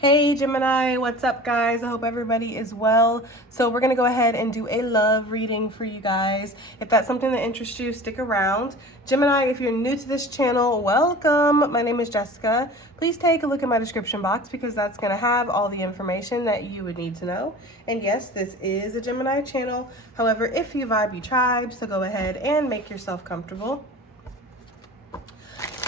Hey Gemini, what's up guys? I hope everybody is well. So we're going to go ahead and do a love reading for you guys. If that's something that interests you, stick around. Gemini, if you're new to this channel, welcome. My name is Jessica. Please take a look at my description box because that's going to have all the information that you would need to know. And yes, this is a Gemini channel. However, if you vibe, you tribe, so go ahead and make yourself comfortable.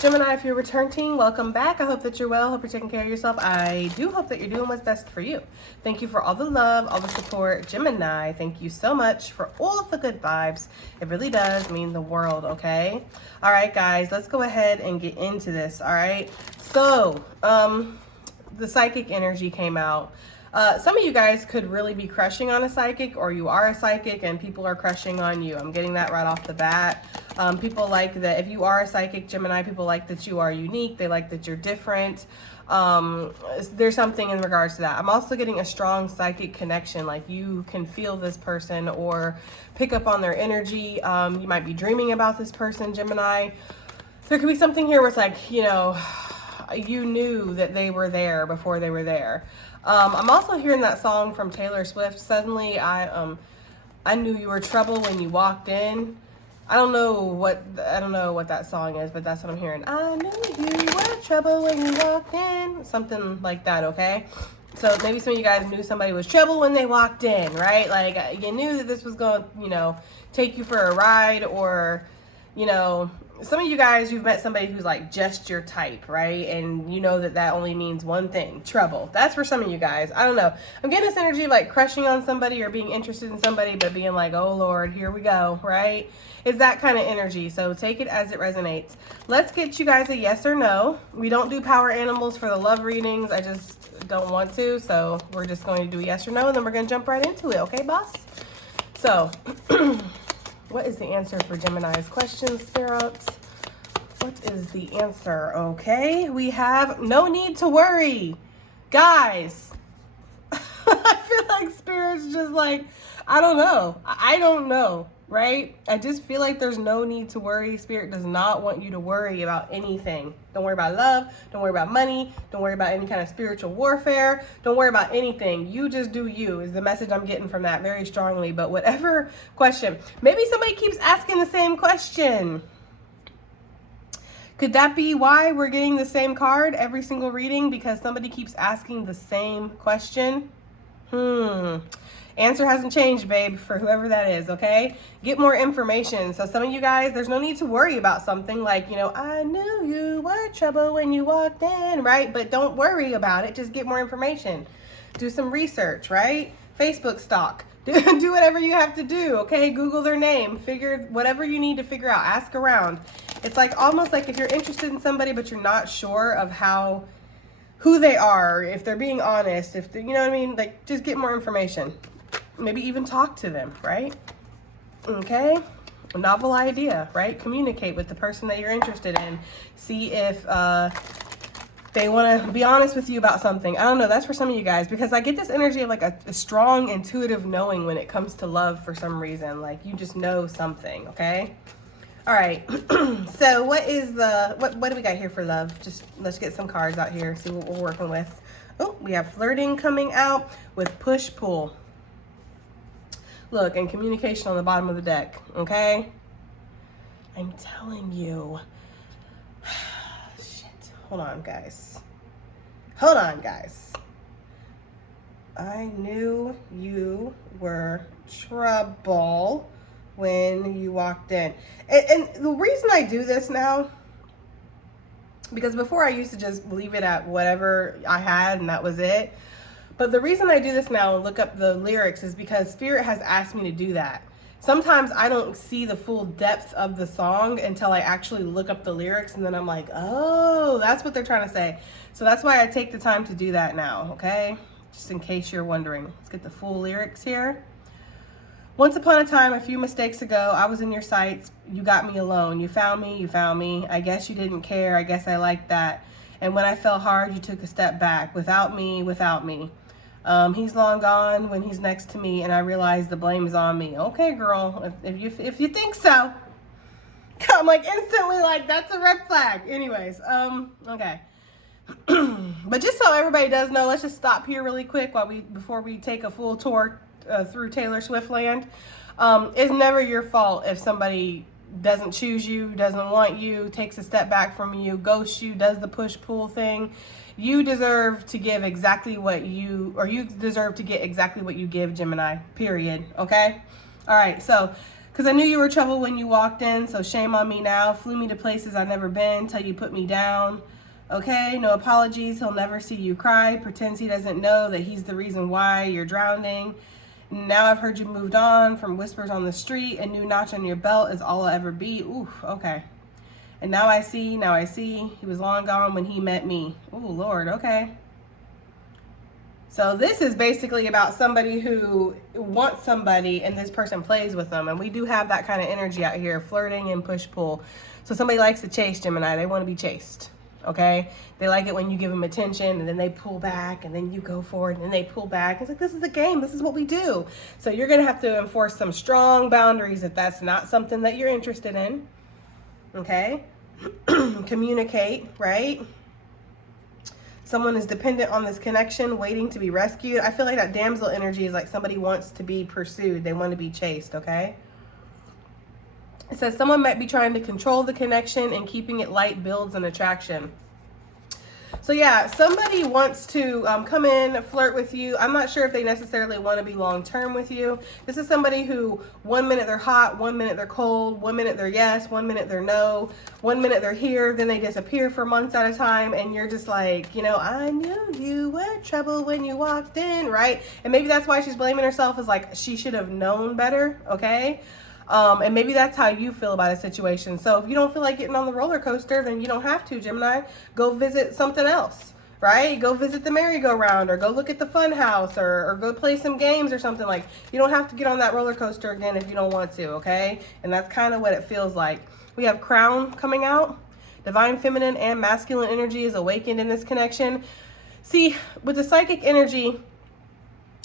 Gemini, if you're returning, welcome back. I hope that you're well. Hope you're taking care of yourself. I do hope that you're doing what's best for you. Thank you for all the love, all the support. Gemini, thank you so much for all of the good vibes. It really does mean the world, okay? All right, guys, let's go ahead and get into this, all right? So, the psychic energy came out. Some of you guys could really be crushing on a psychic, or you are a psychic and people are crushing on you. I'm getting that right off the bat. People like that if you are a psychic, Gemini, people like that you are unique. They like that you're different. There's something in regards to that. I'm also getting a strong psychic connection. Like you can feel this person or pick up on their energy. You might be dreaming about this person, Gemini. There could be something here where it's like, you know, you knew that they were there before they were there. I'm also hearing that song from Taylor Swift. Suddenly, I knew you were trouble when you walked in. I don't know what that song is, but that's what I'm hearing. I knew you were trouble when you walked in. Something like that, okay? So maybe some of you guys knew somebody was trouble when they walked in, right? Like you knew that this was going to, you know, take you for a ride, or, you know, some of you guys, you've met somebody who's like just your type, right? And you know that that only means one thing, trouble. That's for some of you guys. I don't know. I'm getting this energy of like crushing on somebody or being interested in somebody, but being like, oh Lord, here we go, right? It's that kind of energy. So take it as it resonates. Let's get you guys a yes or no. We don't do power animals for the love readings. I just don't want to. So we're just going to do a yes or no, and then we're going to jump right into it. Okay, boss? So what is the answer for Gemini's question, spirits? What is the answer? Okay, we have no need to worry. Guys, I feel like spirit's just like, I don't know, right? I just feel like there's no need to worry. Spirit does not want you to worry about anything. Don't worry about love. Don't worry about money. Don't worry about any kind of spiritual warfare. Don't worry about anything. You just do you is the message I'm getting from that very strongly. But whatever question, maybe somebody keeps asking the same question. Could that be why we're getting the same card every single reading? Because somebody keeps asking the same question? Answer hasn't changed, babe, for whoever that is, okay? Get more information. So some of you guys, there's no need to worry about something like, you know, I knew you were trouble when you walked in, right? But don't worry about it. Just get more information. Do some research, right? Facebook stalk. Do whatever you have to do, okay? Google their name. Figure whatever you need to figure out. Ask around. It's like almost like if you're interested in somebody but you're not sure of who they are, if they're being honest, if they, you know what I mean? Like just get more information. Maybe even talk to them, right? Okay? A novel idea, right? Communicate with the person that you're interested in. See if they want to be honest with you about something. I don't know. That's for some of you guys because I get this energy of like a strong intuitive knowing when it comes to love for some reason. Like you just know something, okay? All right. So what do we got here for love? Just let's get some cards out here, see what we're working with. Oh, we have flirting coming out with push-pull. Look, and communication on the bottom of the deck, okay? I'm telling you. Shit. Hold on, guys. I knew you were trouble when you walked in. And the reason I do this now, because before I used to just leave it at whatever I had and that was it. But the reason I do this now and look up the lyrics is because Spirit has asked me to do that. Sometimes I don't see the full depth of the song until I actually look up the lyrics, and then I'm like, oh, that's what they're trying to say. So that's why I take the time to do that now, okay? Just in case you're wondering. Let's get the full lyrics here. Once upon a time, a few mistakes ago, I was in your sights. You got me alone. You found me. I guess you didn't care. I guess I liked that. And when I fell hard, you took a step back. Without me. He's long gone when he's next to me, and I realize the blame is on me. Okay, girl, if you think so. I'm like instantly like, that's a red flag. Anyways, okay. But just so everybody does know, let's just stop here really quick before we take a full tour through Taylor Swift land. It's never your fault if somebody doesn't choose you, doesn't want you, takes a step back from you, ghosts you, does the push-pull thing. You deserve to give exactly what you deserve to get exactly what you give, Gemini, period. Okay? All right, so, because I knew you were trouble when you walked in, so shame on me now. Flew me to places I've never been till you put me down. Okay, no apologies. He'll never see you cry. Pretends he doesn't know that he's the reason why you're drowning. Now I've heard you moved on from whispers on the street. A new notch on your belt is all I'll ever be. Oof, okay. And now I see. He was long gone when he met me. Oh, Lord, okay. So this is basically about somebody who wants somebody and this person plays with them. And we do have that kind of energy out here, flirting and push-pull. So somebody likes to chase, Gemini. They want to be chased. Okay, they like it when you give them attention and then they pull back and then you go forward and then they pull back. It's like, this is the game. This is what we do. So you're going to have to enforce some strong boundaries if that's not something that you're interested in. Okay, communicate, right? Someone is dependent on this connection, waiting to be rescued. I feel like that damsel energy is like somebody wants to be pursued. They want to be chased, okay? It says someone might be trying to control the connection and keeping it light builds an attraction. So yeah, somebody wants to come in, flirt with you. I'm not sure if they necessarily want to be long-term with you. This is somebody who 1 minute they're hot, 1 minute they're cold, 1 minute they're yes, 1 minute they're no, 1 minute they're here, then they disappear for months at a time, and you're just like, you know, I knew you were trouble when you walked in, right? And maybe that's why she's blaming herself, is like she should have known better, okay? And maybe that's how you feel about a situation. So if you don't feel like getting on the roller coaster, then you don't have to, Gemini. Go visit something else, right? Go visit the merry-go-round, or go look at the fun house, or go play some games or something. Like, you don't have to get on that roller coaster again if you don't want to, okay? And that's kind of what it feels like. We have Crown coming out. Divine feminine and masculine energy is awakened in this connection. See, with the psychic energy,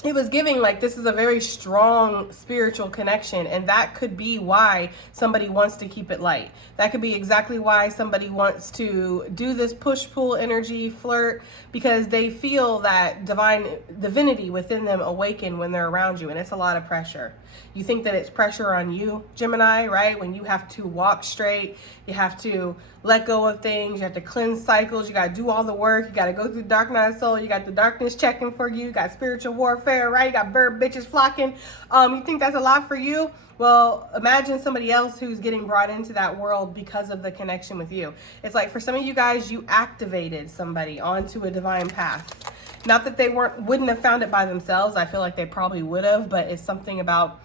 it was giving like this is a very strong spiritual connection, and that could be why somebody wants to keep it light. That could be exactly why somebody wants to do this push-pull energy, flirt, because they feel that divinity within them awaken when they're around you, and it's a lot of pressure. You think that it's pressure on you, Gemini, right? When you have to walk straight, you have to let go of things, you have to cleanse cycles, you got to do all the work, you got to go through the dark night of soul, you got the darkness checking for you, you got spiritual warfare, right? You got bird bitches flocking. You think that's a lot for you? Well, imagine somebody else who's getting brought into that world because of the connection with you. It's like for some of you guys, you activated somebody onto a divine path. Not that they wouldn't have found it by themselves. I feel like they probably would have, but it's something about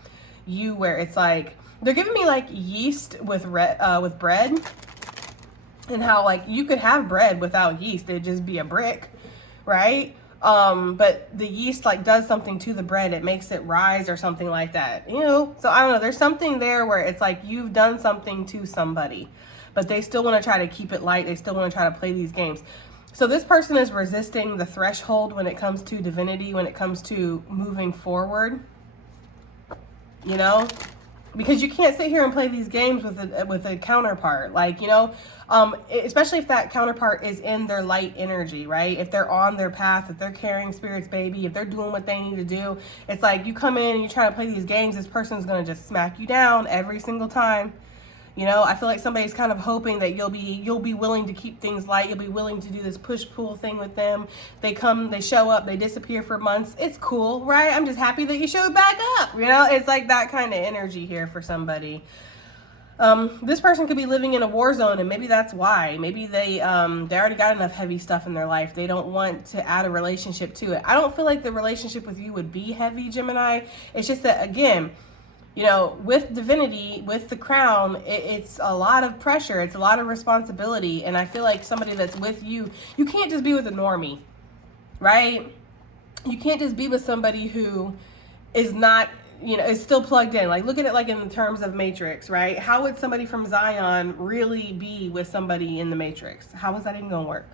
you where it's like they're giving me like yeast with bread, and how like you could have bread without yeast, it'd just be a brick, right? But the yeast like does something to the bread, it makes it rise or something like that, you know? So I don't know, there's something there where it's like you've done something to somebody, but they still want to try to keep it light, they still want to try to play these games. So this person is resisting the threshold when it comes to divinity, when it comes to moving forward, you know, because you can't sit here and play these games with a counterpart, like, you know, especially if that counterpart is in their light energy, right? If they're on their path, if they're carrying spirit's baby, if they're doing what they need to do, it's like you come in and you try to play these games, this person's going to just smack you down every single time. You know, I feel like somebody's kind of hoping that you'll be willing to keep things light. You'll be willing to do this push-pull thing with them. They come, they show up, they disappear for months. It's cool, right? I'm just happy that you showed back up. You know, it's like that kind of energy here for somebody. This person could be living in a war zone, and maybe that's why. Maybe they already got enough heavy stuff in their life. They don't want to add a relationship to it. I don't feel like the relationship with you would be heavy, Gemini. It's just that, again, you know, with divinity, with the crown, it's a lot of pressure. It's a lot of responsibility. And I feel like somebody that's with you, you can't just be with a normie, right? You can't just be with somebody who is not, you know, is still plugged in. Like, look at it like in terms of Matrix, right? How would somebody from Zion really be with somebody in the Matrix? How is that even going to work?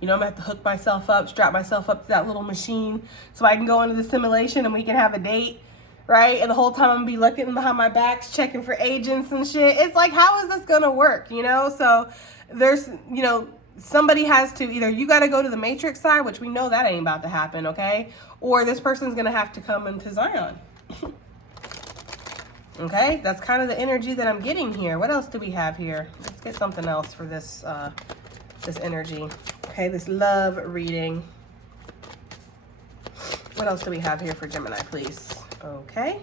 You know, I'm going to have to hook myself up, strap myself up to that little machine so I can go into the simulation and we can have a date. Right? And the whole time I'm gonna be looking behind my backs, checking for agents and shit. It's like, how is this gonna work? You know? So there's, you know, somebody has to, either you got to go to the matrix side, which we know that ain't about to happen, okay? Or this person's going to have to come into Zion. Okay, that's kind of the energy that I'm getting here. What else do we have here? Let's get something else for this this energy. Okay, this love reading. What else do we have here for Gemini, please? Okay,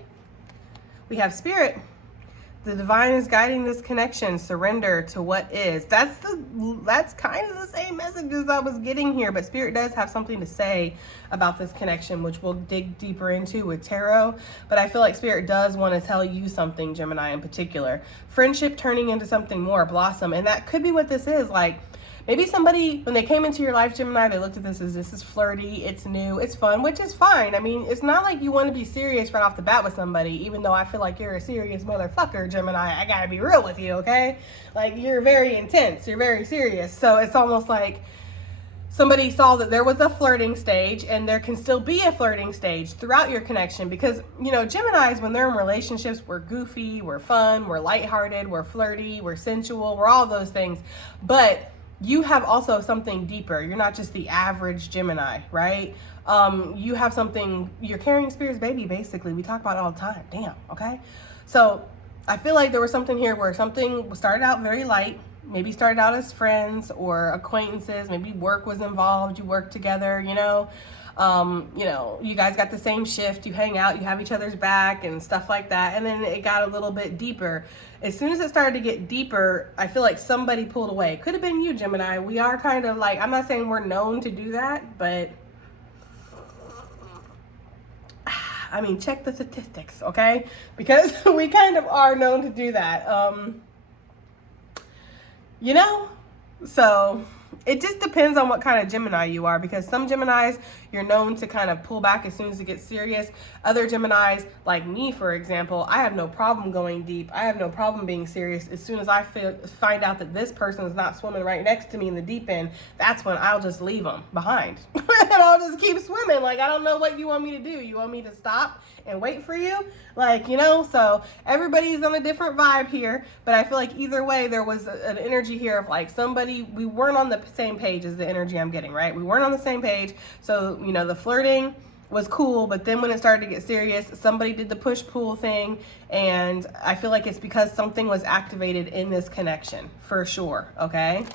we have Spirit. The divine is guiding this connection. Surrender to what is. That's kind of the same messages I was getting here, but Spirit does have something to say about this connection, which we'll dig deeper into with tarot. But I feel like Spirit does want to tell you something, Gemini, in particular. Friendship turning into something more, blossom, and that could be what this is. Like, maybe somebody, when they came into your life, Gemini, they looked at this as, this is flirty, it's new, it's fun, which is fine. I mean, it's not like you want to be serious right off the bat with somebody, even though I feel like you're a serious motherfucker, Gemini. I gotta be real with you, okay? Like, you're very intense, you're very serious. So it's almost like somebody saw that there was a flirting stage, and there can still be a flirting stage throughout your connection, because, you know, Geminis, when they're in relationships, we're goofy, we're fun, we're lighthearted, we're flirty, we're sensual, we're all those things. But you have also something deeper. You're not just the average Gemini, right? You have something, you're carrying Spirit's baby, basically. We talk about it all the time. Damn, okay? So I feel like there was something here where something started out very light, maybe started out as friends or acquaintances, maybe work was involved, you work together, you know, you guys got the same shift, you hang out, you have each other's back and stuff like that. And then it got a little bit deeper. As soon as it started to get deeper, I feel like somebody pulled away. Could have been you, Gemini. We are kind of like, I'm not saying we're known to do that, but I mean, check the statistics, okay? Because we kind of are known to do that. You know, so it just depends on what kind of Gemini you are, because some Geminis, you're known to kind of pull back as soon as it gets serious. Other Geminis, like me, for example, I have no problem going deep. I have no problem being serious. As soon as I find out that this person is not swimming right next to me in the deep end, that's when I'll just leave them behind. And I'll just keep swimming. Like, I don't know what you want me to do. You want me to stop and wait for you? Like, you know, so everybody's on a different vibe here. But I feel like either way, there was an energy here of like somebody, we weren't on the same page as the energy I'm getting, right? We weren't on the same page. So, you know, the flirting was cool, but then when it started to get serious, somebody did the push-pull thing, and I feel like it's because something was activated in this connection, for sure, okay?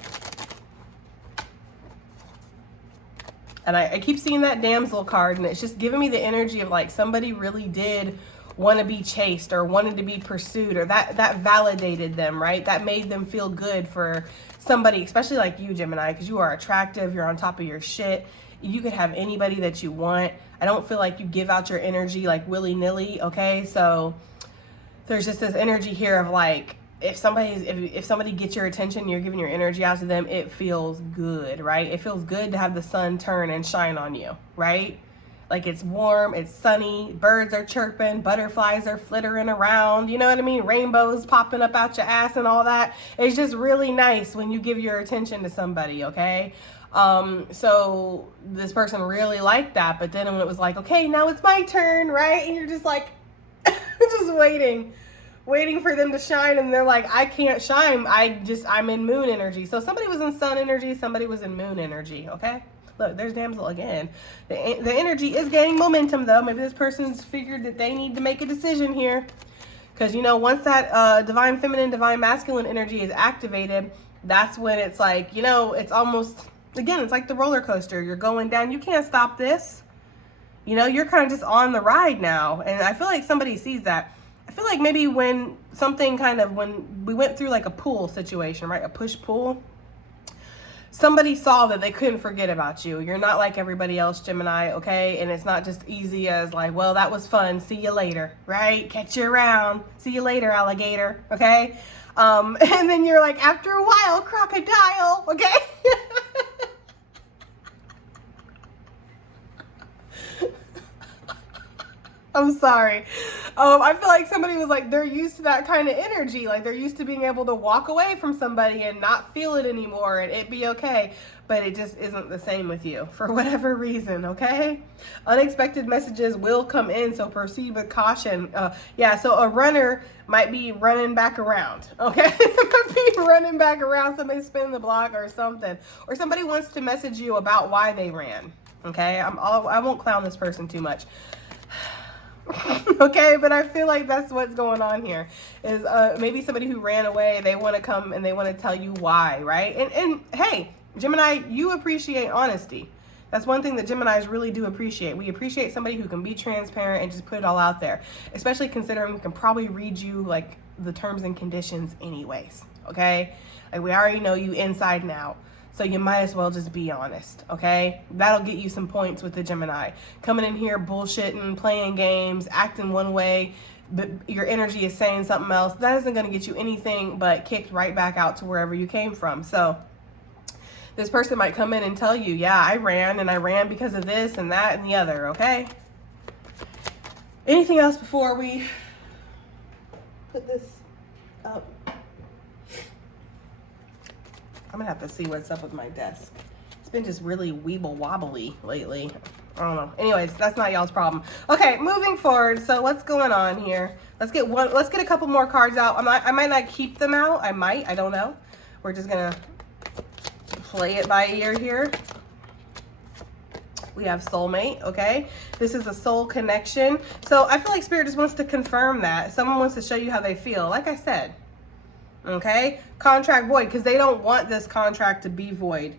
And I keep seeing that damsel card, and it's just giving me the energy of like somebody really did want to be chased or wanted to be pursued, or that validated them, right? That made them feel good for somebody, especially like you, Gemini, because you are attractive, you're on top of your shit. You could have anybody that you want. I don't feel like you give out your energy like willy-nilly, okay? So there's just this energy here of like, if somebody gets your attention, you're giving your energy out to them, it feels good, right? It feels good to have the sun turn and shine on you, right? Like, it's warm, it's sunny, birds are chirping, butterflies are flittering around, you know what I mean? Rainbows popping up out your ass and all that. It's just really nice when you give your attention to somebody, okay? So this person really liked that, but then when it was like, okay, now it's my turn, right? And you're just like, just waiting for them to shine, and they're like, I can't shine, I'm in moon energy. So somebody was in sun energy, somebody was in moon energy, okay? Look, there's damsel again. The energy is gaining momentum, though. Maybe this person's figured that they need to make a decision here. Because, you know, once that divine feminine, divine masculine energy is activated, that's when it's like, you know, it's almost, again, it's like the roller coaster. You're going down. You can't stop this. You know, you're kind of just on the ride now. And I feel like somebody sees that. I feel like maybe when we went through like a pull situation, right? A push-pull. Somebody saw that they couldn't forget about you. You're not like everybody else, Gemini, okay? And it's not just easy as like, well, that was fun. See you later, right? Catch you around. See you later, alligator, okay? And then you're like, after a while, crocodile, okay? I'm sorry. I feel like somebody was like, they're used to that kind of energy. Like they're used to being able to walk away from somebody and not feel it anymore and it be okay. But it just isn't the same with you for whatever reason, okay? Unexpected messages will come in, so proceed with caution. Yeah, so a runner might be running back around, okay? Might be running back around, somebody spinning the block or something. Or somebody wants to message you about why they ran, okay? I won't clown this person too much. Okay, but I feel like that's what's going on here is maybe somebody who ran away, they want to come and they want to tell you why, right? And hey, Gemini, you appreciate honesty. That's one thing that Geminis really do appreciate. We appreciate somebody who can be transparent and just put it all out there, especially considering we can probably read you like the terms and conditions anyways, okay? Like we already know you inside and out. So you might as well just be honest, okay? That'll get you some points with the Gemini. Coming in here bullshitting, playing games, acting one way, but your energy is saying something else. That isn't going to get you anything but kicked right back out to wherever you came from. So this person might come in and tell you, yeah, I ran because of this and that and the other, okay? Anything else before we put this up? I'm gonna have to see what's up with my desk. It's been just really weeble wobbly lately. I don't know. Anyways, that's not y'all's problem. Okay, moving forward. So what's going on here? Let's get a couple more cards out. I might not keep them out. I don't know. We're just gonna play it by ear here. We have soulmate, okay? This is a soul connection. So I feel like Spirit just wants to confirm that. Someone wants to show you how they feel. Like I said, okay? Contract void, because they don't want this contract to be void.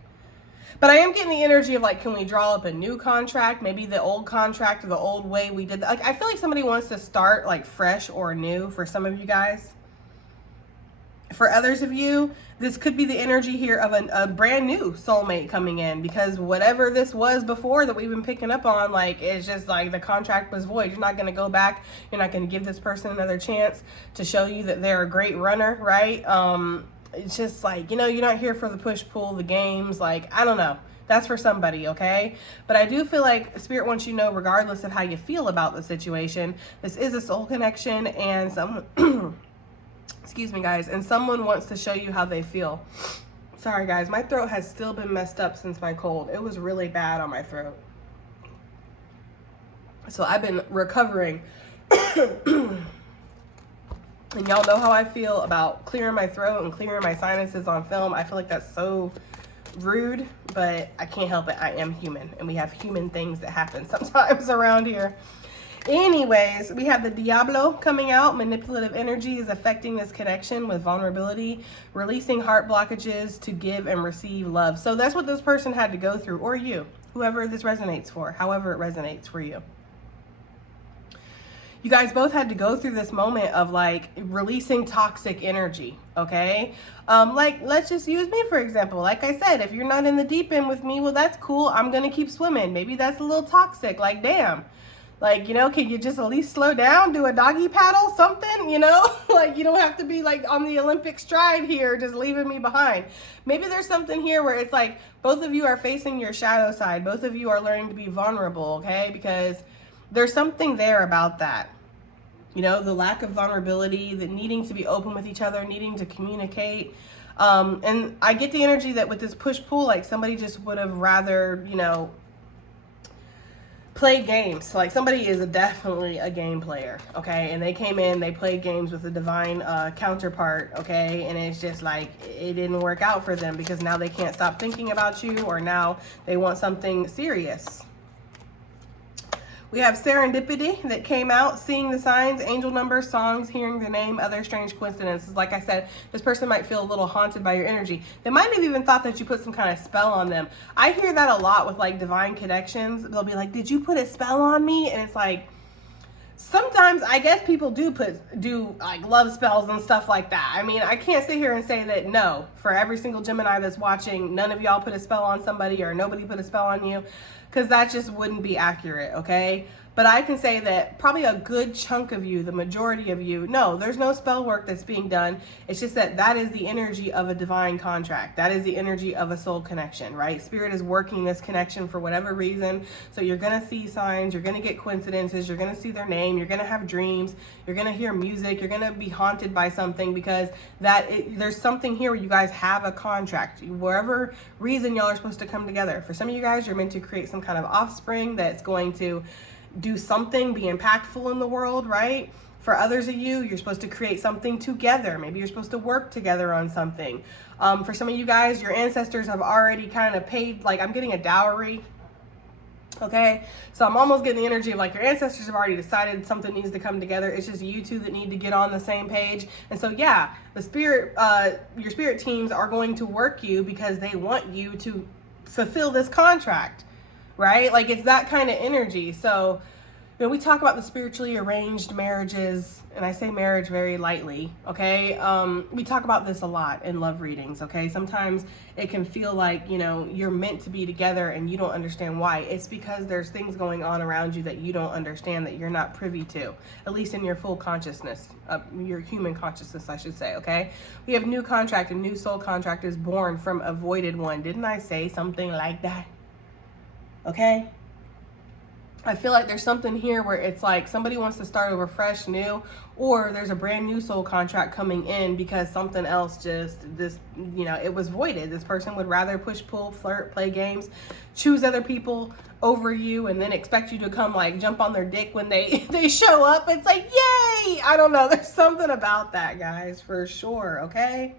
But I am getting the energy of like, can we draw up a new contract? Maybe the old contract or the old way we did that. Like, I feel like somebody wants to start like fresh or new for some of you guys. For others of you, this could be the energy here of a brand new soulmate coming in, because whatever this was before that we've been picking up on, like, it's just like the contract was void. You're not going to go back. You're not going to give this person another chance to show you that they're a great runner, right? It's just like, you know, you're not here for the push-pull, the games. Like, I don't know. That's for somebody, okay? But I do feel like Spirit wants you to know, regardless of how you feel about the situation, this is a soul connection, and someone... Excuse me, guys. And someone wants to show you how they feel. Sorry, guys. My throat has still been messed up since my cold. It was really bad on my throat. So I've been recovering. And y'all know how I feel about clearing my throat and clearing my sinuses on film. I feel like that's so rude, but I can't help it. I am human, and we have human things that happen sometimes around here. Anyways, we have the Diablo coming out. Manipulative energy is affecting this connection with vulnerability, releasing heart blockages to give and receive love. So that's what this person had to go through, or you, whoever this resonates for, however it resonates for you. You guys both had to go through this moment of like releasing toxic energy, okay? Like, let's just use me for example. Like I said, if you're not in the deep end with me, well, that's cool. I'm gonna keep swimming. Maybe that's a little toxic, like, damn. Like, you know, can you just at least slow down, do a doggy paddle, something, you know? Like, you don't have to be like on the Olympic stride here, just leaving me behind. Maybe there's something here where it's like both of you are facing your shadow side. Both of you are learning to be vulnerable, okay? Because there's something there about that. You know, the lack of vulnerability, the needing to be open with each other, needing to communicate. And I get the energy that with this push-pull, like somebody just would have rather, you know, played games. Like somebody is definitely a game player, okay? And they came in, they played games with a divine counterpart, okay? And it's just like, it didn't work out for them because now they can't stop thinking about you, or now they want something serious. We have serendipity that came out, seeing the signs, angel numbers, songs, hearing the name, other strange coincidences. Like I said, this person might feel a little haunted by your energy. They might have even thought that you put some kind of spell on them. I hear that a lot with like divine connections. They'll be like, did you put a spell on me? And it's like, sometimes I guess people do like love spells and stuff like that. I mean, I can't sit here and say that no, for every single Gemini that's watching, none of y'all put a spell on somebody or nobody put a spell on you, because that just wouldn't be accurate, okay? But I can say that probably a good chunk of you, the majority of you, no, there's no spell work that's being done. It's just that that is the energy of a divine contract. That is the energy of a soul connection, right? Spirit is working this connection for whatever reason. So you're going to see signs, you're going to get coincidences, you're going to see their name, you're going to have dreams, you're going to hear music, you're going to be haunted by something, because there's something here where you guys have a contract. Whatever reason y'all are supposed to come together. For some of you guys, you're meant to create some kind of offspring that's going to do something, be impactful in the world, right? For others of you, you're supposed to create something together. Maybe you're supposed to work together on something. For some of you guys, your ancestors have already kind of paid, like I'm getting a dowry. Okay, so I'm almost getting the energy of like your ancestors have already decided something needs to come together. It's just you two that need to get on the same page. And so yeah, the spirit, your spirit teams are going to work you because they want you to fulfill this contract, right? Like it's that kind of energy. So, you know, we talk about the spiritually arranged marriages, and I say marriage very lightly, okay? We talk about this a lot in love readings, okay? Sometimes it can feel like, you know, you're meant to be together and you don't understand why. It's because there's things going on around you that you don't understand, that you're not privy to, at least in your full consciousness, your human consciousness, I should say, okay? We have new contract, and new soul contract is born from a voided one. Didn't I say something like that? Okay? I feel like there's something here where it's like somebody wants to start over fresh, new, or there's a brand new soul contract coming in because something else it was voided. This person would rather push, pull, flirt, play games, choose other people over you, and then expect you to come like jump on their dick when they show up. It's like, yay! I don't know. There's something about that, guys, for sure, okay?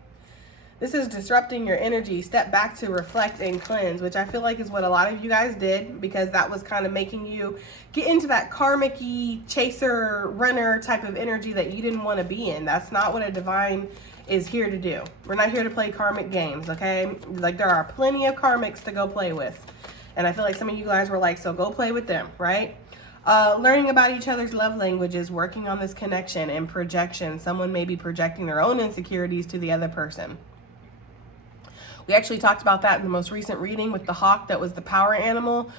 This is disrupting your energy. Step back to reflect and cleanse, which I feel like is what a lot of you guys did, because that was kind of making you get into that karmic-y chaser runner type of energy that you didn't want to be in. That's not what a divine is here to do. We're not here to play karmic games, okay? Like there are plenty of karmics to go play with. And I feel like some of you guys were like, so go play with them, right? Learning about each other's love languages, working on this connection and projection. Someone may be projecting their own insecurities to the other person. We actually talked about that in the most recent reading with the hawk that was the power animal,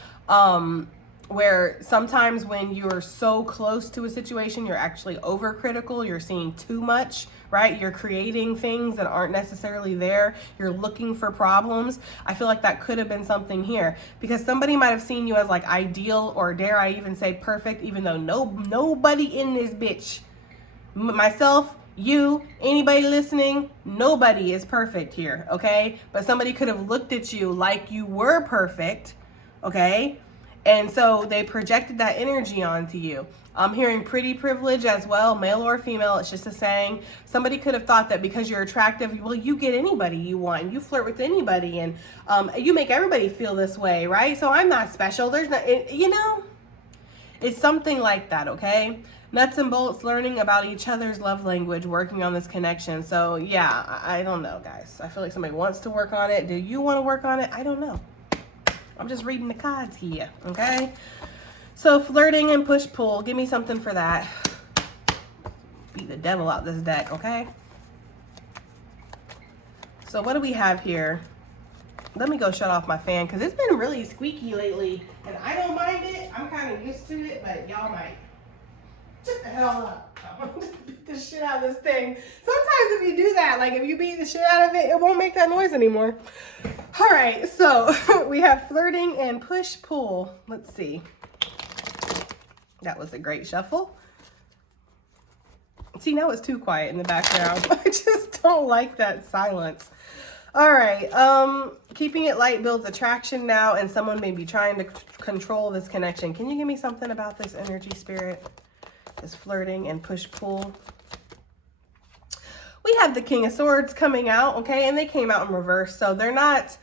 where sometimes when you're so close to a situation, you're actually overcritical, you're seeing too much, right? You're creating things that aren't necessarily there. You're looking for problems. I feel like that could have been something here, because somebody might have seen you as like ideal, or dare I even say perfect, even though nobody in this bitch, myself, you, anybody listening, nobody is perfect here, okay? But somebody could have looked at you like you were perfect, okay? And so they projected that energy onto you. I'm hearing pretty privilege as well, male or female. It's just a saying. Somebody could have thought that because you're attractive, well, you get anybody you want, and you flirt with anybody, and you make everybody feel this way, right? So I'm not special. There's not, you know, it's something like that, okay? Nuts and bolts, learning about each other's love language, working on this connection. So yeah, I don't know, guys. I feel like somebody wants to work on it. Do you want to work on it? I don't know. I'm just reading the cards here, okay? So flirting and push-pull. Give me something for that. Beat the devil out this deck, okay? So what do we have here? Let me go shut off my fan, because it's been really squeaky lately, and I don't mind it. I'm kind of used to it, but y'all might. Shut the hell up. I'm gonna beat the shit out of this thing. Sometimes if you do that, like if you beat the shit out of it, it won't make that noise anymore. All right, so we have flirting and push-pull. Let's see. That was a great shuffle. See, now it's too quiet in the background. I just don't like that silence. All right, keeping it light builds attraction now, and someone may be trying to control this connection. Can you give me something about this energy, spirit? This flirting and push-pull. We have the King of Swords coming out, okay? And they came out in reverse, so they're not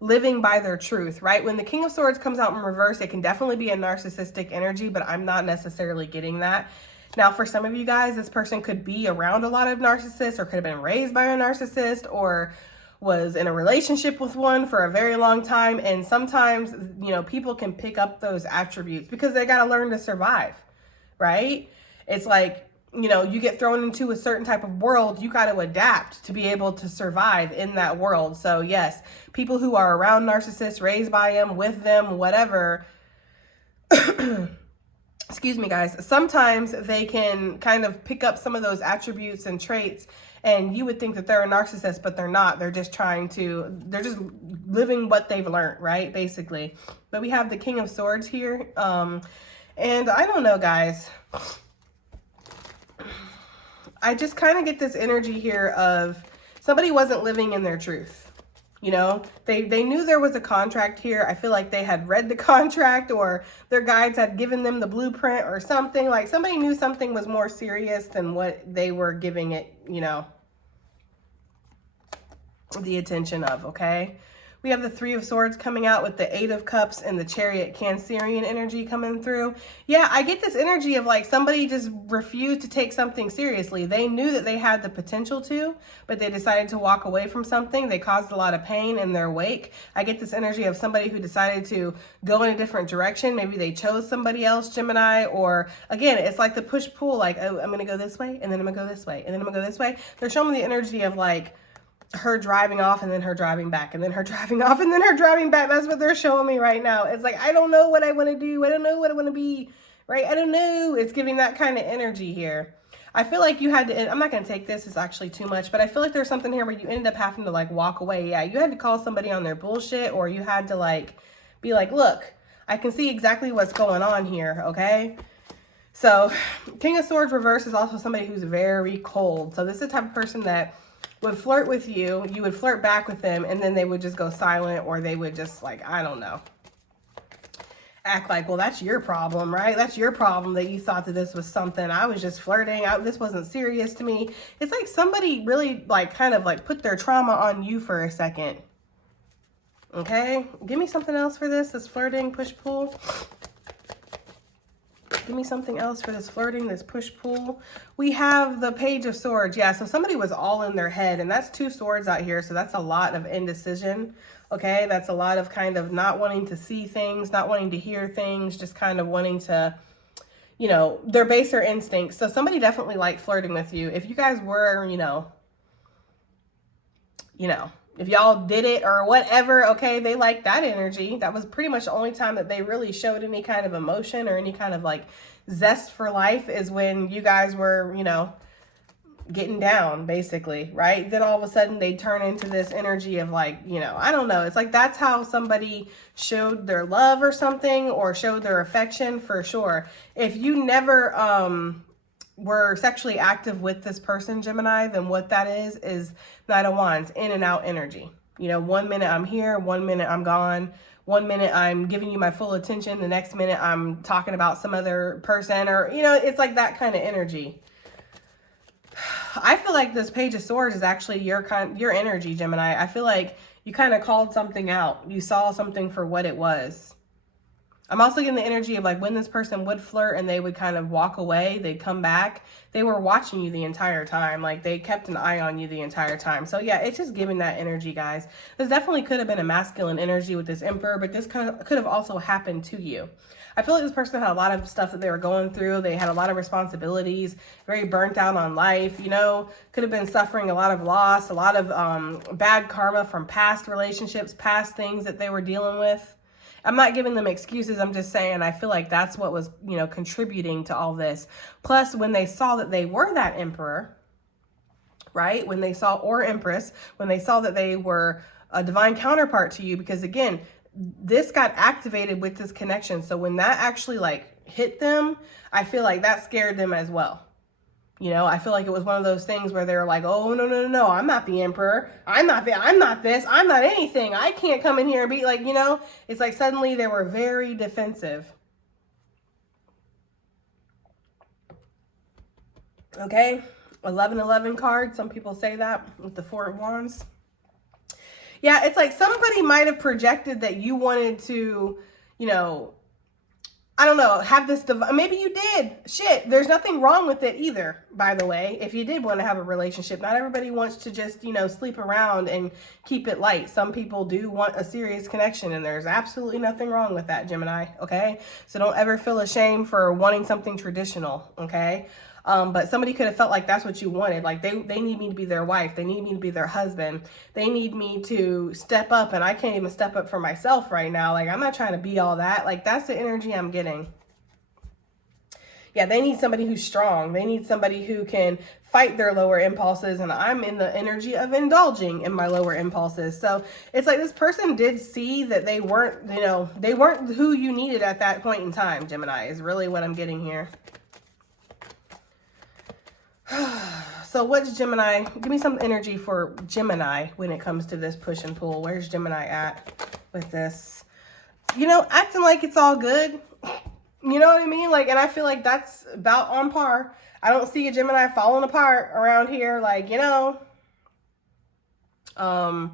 living by their truth, right? When the King of Swords comes out in reverse, it can definitely be a narcissistic energy, but I'm not necessarily getting that. Now, for some of you guys, this person could be around a lot of narcissists, or could have been raised by a narcissist, or was in a relationship with one for a very long time. And sometimes, you know, people can pick up those attributes because they got to learn to survive, right? It's like, you know, you get thrown into a certain type of world, you got to adapt to be able to survive in that world. So yes, people who are around narcissists, raised by them, with them, whatever, excuse me guys, sometimes they can kind of pick up some of those attributes and traits, and you would think that they're a narcissist, but they're not. They're just they're just living what they've learned, right? Basically. But we have the King of Swords here. And I don't know, guys. I just kind of get this energy here of somebody wasn't living in their truth. You know, they knew there was a contract here. I feel like they had read the contract, or their guides had given them the blueprint or something. Like somebody knew something was more serious than what they were giving it, you know, the attention of, okay? We have the Three of Swords coming out with the Eight of Cups and the Chariot Cancerian energy coming through. Yeah, I get this energy of like somebody just refused to take something seriously. They knew that they had the potential to, but they decided to walk away from something. They caused a lot of pain in their wake. I get this energy of somebody who decided to go in a different direction. Maybe they chose somebody else, Gemini, or again, it's like the push-pull, like, oh, I'm going to go this way, and then I'm going to go this way, and then I'm going to go this way. They're showing me the energy of like, her driving off and then her driving back and then her driving off and then her driving back. That's what they're showing me right now. It's like, I don't know what I want to do. I don't know what I want to be, right? I don't know. It's giving that kind of energy here. I feel like you had to, I'm not going to take this. It's actually too much, but I feel like there's something here where you ended up having to like walk away. Yeah. You had to call somebody on their bullshit, or you had to like, be like, look, I can see exactly what's going on here. Okay. So King of Swords reverse is also somebody who's very cold. So this is the type of person that would flirt with you, you would flirt back with them, and then they would just go silent, or they would just like, I don't know, act like, well, that's your problem, right? That's your problem that you thought that this was something. I was just flirting. This wasn't serious to me. It's like somebody really like kind of like put their trauma on you for a second. Okay, give me something else for this flirting, push-pull. Give me something else for this flirting, this push-pull. We have the Page of Swords. Yeah, so somebody was all in their head, and that's two swords out here, so that's a lot of indecision, okay? That's a lot of kind of not wanting to see things, not wanting to hear things, just kind of wanting to, you know, their baser instincts. So somebody definitely liked flirting with you. If you guys were, you know, if y'all did it or whatever, okay, they liked that energy. That was pretty much the only time that they really showed any kind of emotion or any kind of like zest for life, is when you guys were, you know, getting down, basically, right? Then all of a sudden they turn into this energy of like, you know, I don't know. It's like that's how somebody showed their love or something, or showed their affection, for sure. If you never were sexually active with this person, Gemini, then what that is Knight of Wands, in and out energy. You know, 1 minute I'm here, 1 minute I'm gone. 1 minute I'm giving you my full attention, the next minute I'm talking about some other person, or, you know, it's like that kind of energy. I feel like this Page of Swords is actually your energy, Gemini. I feel like you kind of called something out. You saw something for what it was. I'm also getting the energy of like when this person would flirt and they would kind of walk away, they'd come back, they were watching you the entire time. Like they kept an eye on you the entire time. So yeah, it's just giving that energy, guys. This definitely could have been a masculine energy with this Emperor, but this could have also happened to you. I feel like this person had a lot of stuff that they were going through. They had a lot of responsibilities, very burnt out on life, you know, could have been suffering a lot of loss, a lot of bad karma from past relationships, past things that they were dealing with. I'm not giving them excuses. I'm just saying I feel like that's what was, you know, contributing to all this. Plus, when they saw that they were that Emperor, right? When they saw, or Empress, when they saw that they were a divine counterpart to you, because again, this got activated with this connection. So when that actually like hit them, I feel like that scared them as well. You know, I feel like it was one of those things where they're like, oh, no, I'm not the Emperor. I'm not this. I'm not anything. I can't come in here and be like, you know, it's like suddenly they were very defensive. Okay, 1111 card. Some people say that with the Four of Wands. Yeah, it's like somebody might have projected that you wanted to, you know, I don't know, have this, maybe you did. Shit, there's nothing wrong with it either, by the way. If you did want to have a relationship, not everybody wants to just, you know, sleep around and keep it light. Some people do want a serious connection, and there's absolutely nothing wrong with that, Gemini, okay? So don't ever feel ashamed for wanting something traditional, okay? But somebody could have felt like that's what you wanted. Like they need me to be their wife. They need me to be their husband. They need me to step up, and I can't even step up for myself right now. Like I'm not trying to be all that. Like that's the energy I'm getting. Yeah, they need somebody who's strong. They need somebody who can fight their lower impulses, and I'm in the energy of indulging in my lower impulses. So it's like this person did see that they weren't, you know, they weren't who you needed at that point in time, Gemini, is really what I'm getting here. So what's Gemini? Give me some energy for Gemini when it comes to this push and pull. Where's Gemini at with this? You know, acting like it's all good. You know what I mean? Like, and I feel like that's about on par. I don't see a Gemini falling apart around here. Like, you know, I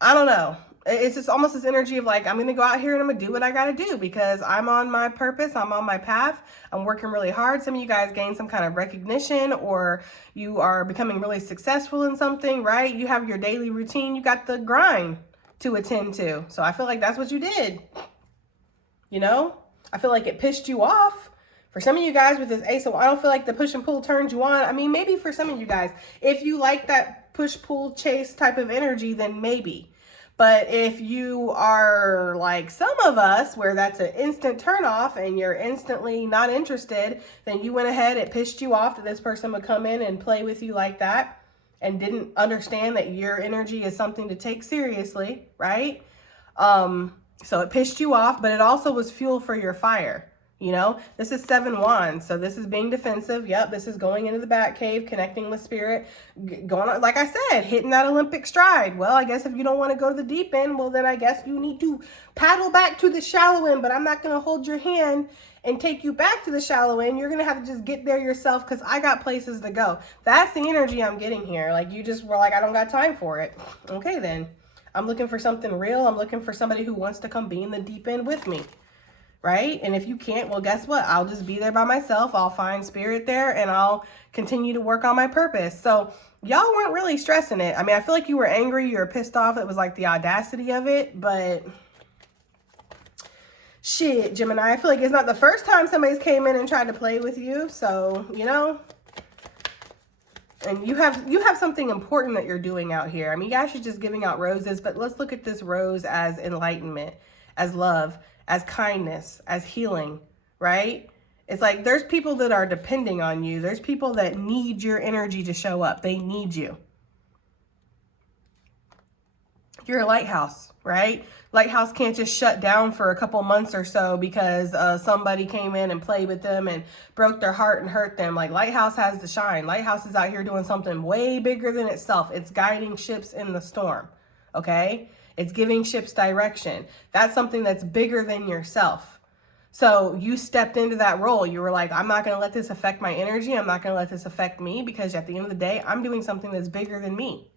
don't know. It's just almost this energy of like, I'm going to go out here and I'm going to do what I got to do because I'm on my purpose. I'm on my path. I'm working really hard. Some of you guys gain some kind of recognition, or you are becoming really successful in something, right? You have your daily routine. You got the grind to attend to. So I feel like that's what you did. You know, I feel like it pissed you off. For some of you guys with this Ace of Wands, I don't feel like the push and pull turned you on. I mean, maybe for some of you guys, if you like that push, pull, chase type of energy, then maybe. But if you are like some of us, where that's an instant turn off and you're instantly not interested, then you went ahead, it pissed you off that this person would come in and play with you like that and didn't understand that your energy is something to take seriously, right? So it pissed you off, but it also was fuel for your fire. You know, this is 7 Wands. So this is being defensive. Yep. This is going into the bat cave, connecting with spirit, going on, like I said, hitting that Olympic stride. Well, I guess if you don't want to go to the deep end, well, then I guess you need to paddle back to the shallow end, but I'm not going to hold your hand and take you back to the shallow end. You're going to have to just get there yourself because I got places to go. That's the energy I'm getting here. Like you just were like, I don't got time for it. Okay, then I'm looking for something real. I'm looking for somebody who wants to come be in the deep end with me. Right? And if you can't, well, guess what? I'll just be there by myself. I'll find spirit there and I'll continue to work on my purpose. So y'all weren't really stressing it. I mean, I feel like you were angry. You were pissed off. It was like the audacity of it. But shit, Gemini, I feel like it's not the first time somebody's came in and tried to play with you. So, you know, and you have something important that you're doing out here. I mean, you guys are just giving out roses, but let's look at this rose as enlightenment, as love, as kindness, as healing, right? It's like there's people that are depending on you. There's people that need your energy to show up. They need you. You're a lighthouse, right? Lighthouse can't just shut down for a couple months or so because somebody came in and played with them and broke their heart and hurt them. Like Lighthouse has to shine. Lighthouse is out here doing something way bigger than itself. It's guiding ships in the storm, okay? It's giving ships direction. That's something that's bigger than yourself. So you stepped into that role. You were like, I'm not going to let this affect my energy. I'm not going to let this affect me because at the end of the day, I'm doing something that's bigger than me.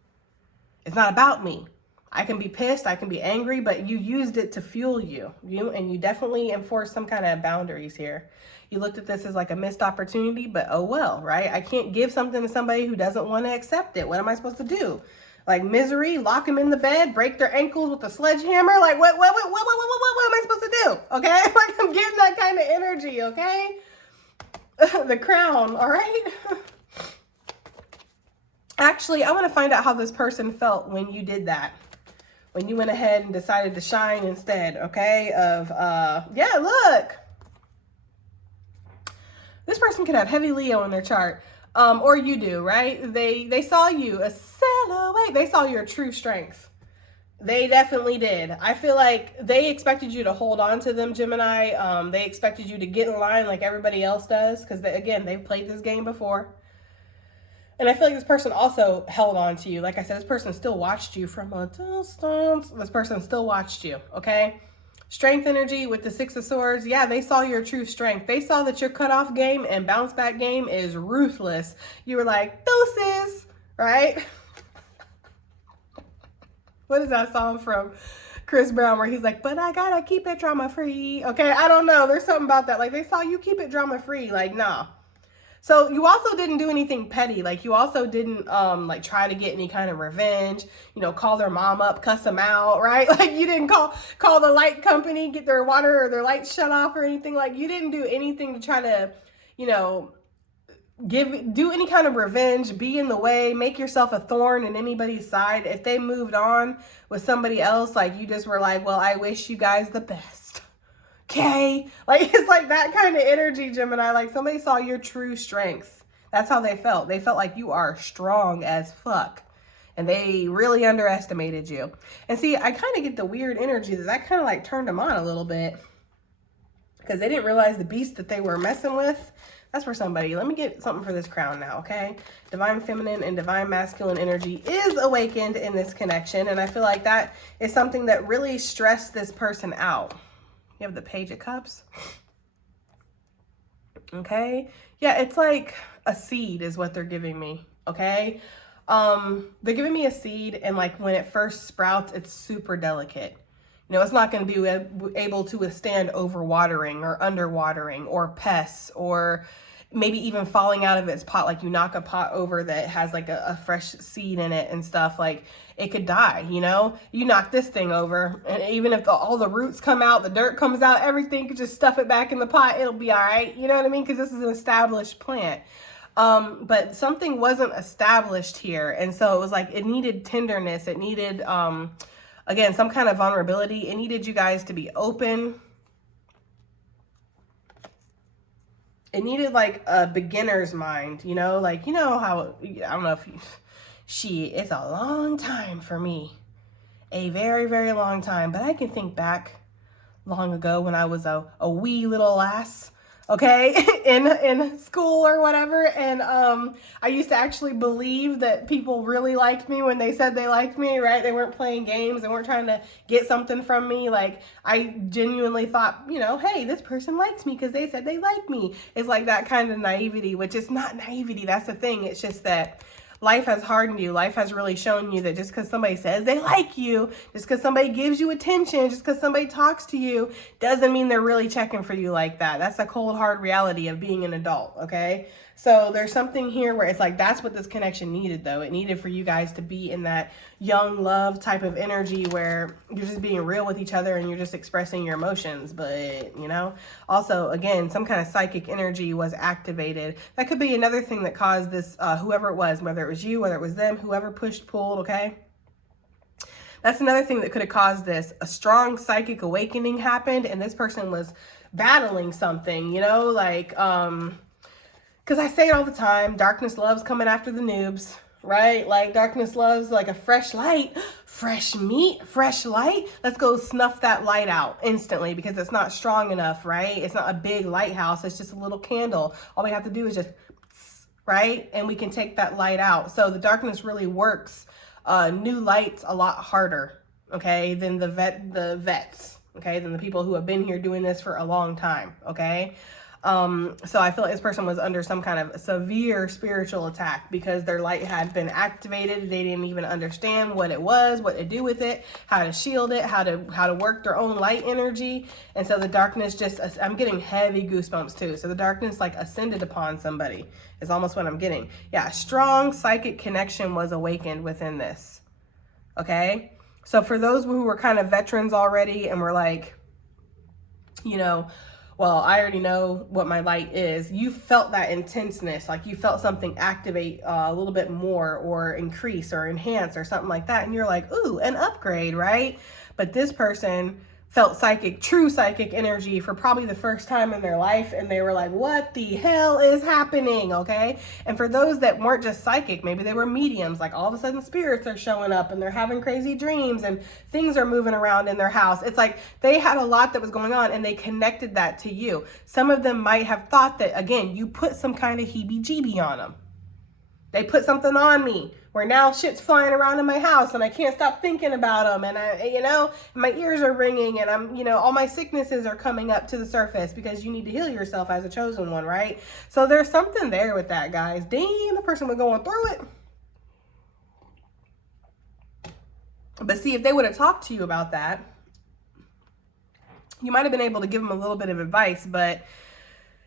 It's not about me. I can be pissed. I can be angry, but you used it to fuel you. And you definitely enforced some kind of boundaries here. You looked at this as like a missed opportunity, but oh well, right? I can't give something to somebody who doesn't want to accept it. What am I supposed to do? Like misery, lock them in the bed, break their ankles with a sledgehammer. Like what am I supposed to do? Okay, like I'm getting that kind of energy. Okay, the crown. All right. Actually, I want to find out how this person felt when you did that. When you went ahead and decided to shine instead. Okay. Yeah. Look, this person could have heavy Leo in their chart. Or you do, right? They saw you a silhouette. They saw your true strength. They definitely did. I feel like they expected you to hold on to them, Gemini. They expected you to get in line like everybody else does. Because, again, they've played this game before. And I feel like this person also held on to you. Like I said, this person still watched you from a distance. This person still watched you, okay? Strength energy with the 6 of Swords. Yeah, they saw your true strength. They saw that your cutoff game and bounce back game is ruthless. You were like, doses, right? What is that song from Chris Brown where he's like, but I gotta keep it drama free. Okay, I don't know. There's something about that. Like they saw you keep it drama free. Like, nah. So you also didn't do anything petty. Like you also didn't like try to get any kind of revenge, you know, call their mom up, cuss them out, right? Like you didn't call the light company, get their water or their lights shut off or anything. Like you didn't do anything to try to, you know, do any kind of revenge, be in the way, make yourself a thorn in anybody's side. If they moved on with somebody else, like you just were like, well, I wish you guys the best. okay? Like, it's like that kind of energy, Gemini. Like, somebody saw your true strength. That's how they felt. They felt like you are strong as fuck. And they really underestimated you. And see, I kind of get the weird energy that kind of like turned them on a little bit. Because they didn't realize the beast that they were messing with. That's for somebody. Let me get something for this crown now, okay? Divine feminine and divine masculine energy is awakened in this connection. And I feel like that is something that really stressed this person out. You have the Page of Cups. Okay. Yeah, it's like a seed is what they're giving me. Okay. They're giving me a seed, and like when it first sprouts, it's super delicate. You know, it's not going to be able to withstand overwatering or underwatering or pests or maybe even falling out of its pot. Like you knock a pot over that has like a fresh seed in it and stuff, like it could die, you know? You knock this thing over, and even if all the roots come out, the dirt comes out, everything, could just stuff it back in the pot, it'll be all right. You know what I mean? Because this is an established plant. But something wasn't established here. And so it was like, it needed tenderness. It needed, again, some kind of vulnerability. It needed you guys to be open. It needed like a beginner's mind, you know, like, you know how, I don't know if it's a long time for me, a very, very long time, but I can think back long ago when I was a wee little lass. Okay, in school or whatever, and I used to actually believe that people really liked me when they said they liked me, right? They weren't playing games, they weren't trying to get something from me. Like, I genuinely thought, you know, hey, this person likes me because they said they like me. It's like that kind of naivety, which is not naivety, that's the thing. It's just that life has hardened you. Life has really shown you that just because somebody says they like you, just because somebody gives you attention, just because somebody talks to you, doesn't mean they're really checking for you like that. That's a cold, hard reality of being an adult, okay? So there's something here where it's like, that's what this connection needed, though. It needed for you guys to be in that young love type of energy where you're just being real with each other and you're just expressing your emotions. But, you know, also, again, some kind of psychic energy was activated. That could be another thing that caused this, whoever it was, whether it was you, whether it was them, whoever pushed, pulled, okay? That's another thing that could have caused this. A strong psychic awakening happened, and this person was battling something, you know, like, because I say it all the time, darkness loves coming after the noobs, right? Like, darkness loves like a fresh light, fresh meat, fresh light. Let's go snuff that light out instantly because it's not strong enough, right? It's not a big lighthouse. It's just a little candle. All we have to do is just, right? And we can take that light out. So the darkness really works new lights a lot harder, okay, than the vets, okay, than the people who have been here doing this for a long time, okay? So I feel like this person was under some kind of severe spiritual attack because their light had been activated. They didn't even understand what it was, what to do with it, how to shield it, how to work their own light energy. And so the darkness just, I'm getting heavy goosebumps too. So the darkness like ascended upon somebody is almost what I'm getting. Yeah, a strong psychic connection was awakened within this. Okay. So for those who were kind of veterans already and were like, you know, well, I already know what my light is. You felt that intenseness, like you felt something activate a little bit more or increase or enhance or something like that. And you're like, ooh, an upgrade, right? But this person felt psychic, true psychic energy for probably the first time in their life. And they were like, what the hell is happening? Okay. And for those that weren't just psychic, maybe they were mediums, like all of a sudden spirits are showing up and they're having crazy dreams and things are moving around in their house. It's like they had a lot that was going on and they connected that to you. Some of them might have thought that, again, you put some kind of heebie-jeebie on them. They put something on me where now shit's flying around in my house and I can't stop thinking about them. And I, you know, my ears are ringing and I'm, you know, all my sicknesses are coming up to the surface because you need to heal yourself as a chosen one, right? So there's something there with that, guys. Damn, the person was going through it. But see, if they would have talked to you about that, you might have been able to give them a little bit of advice, but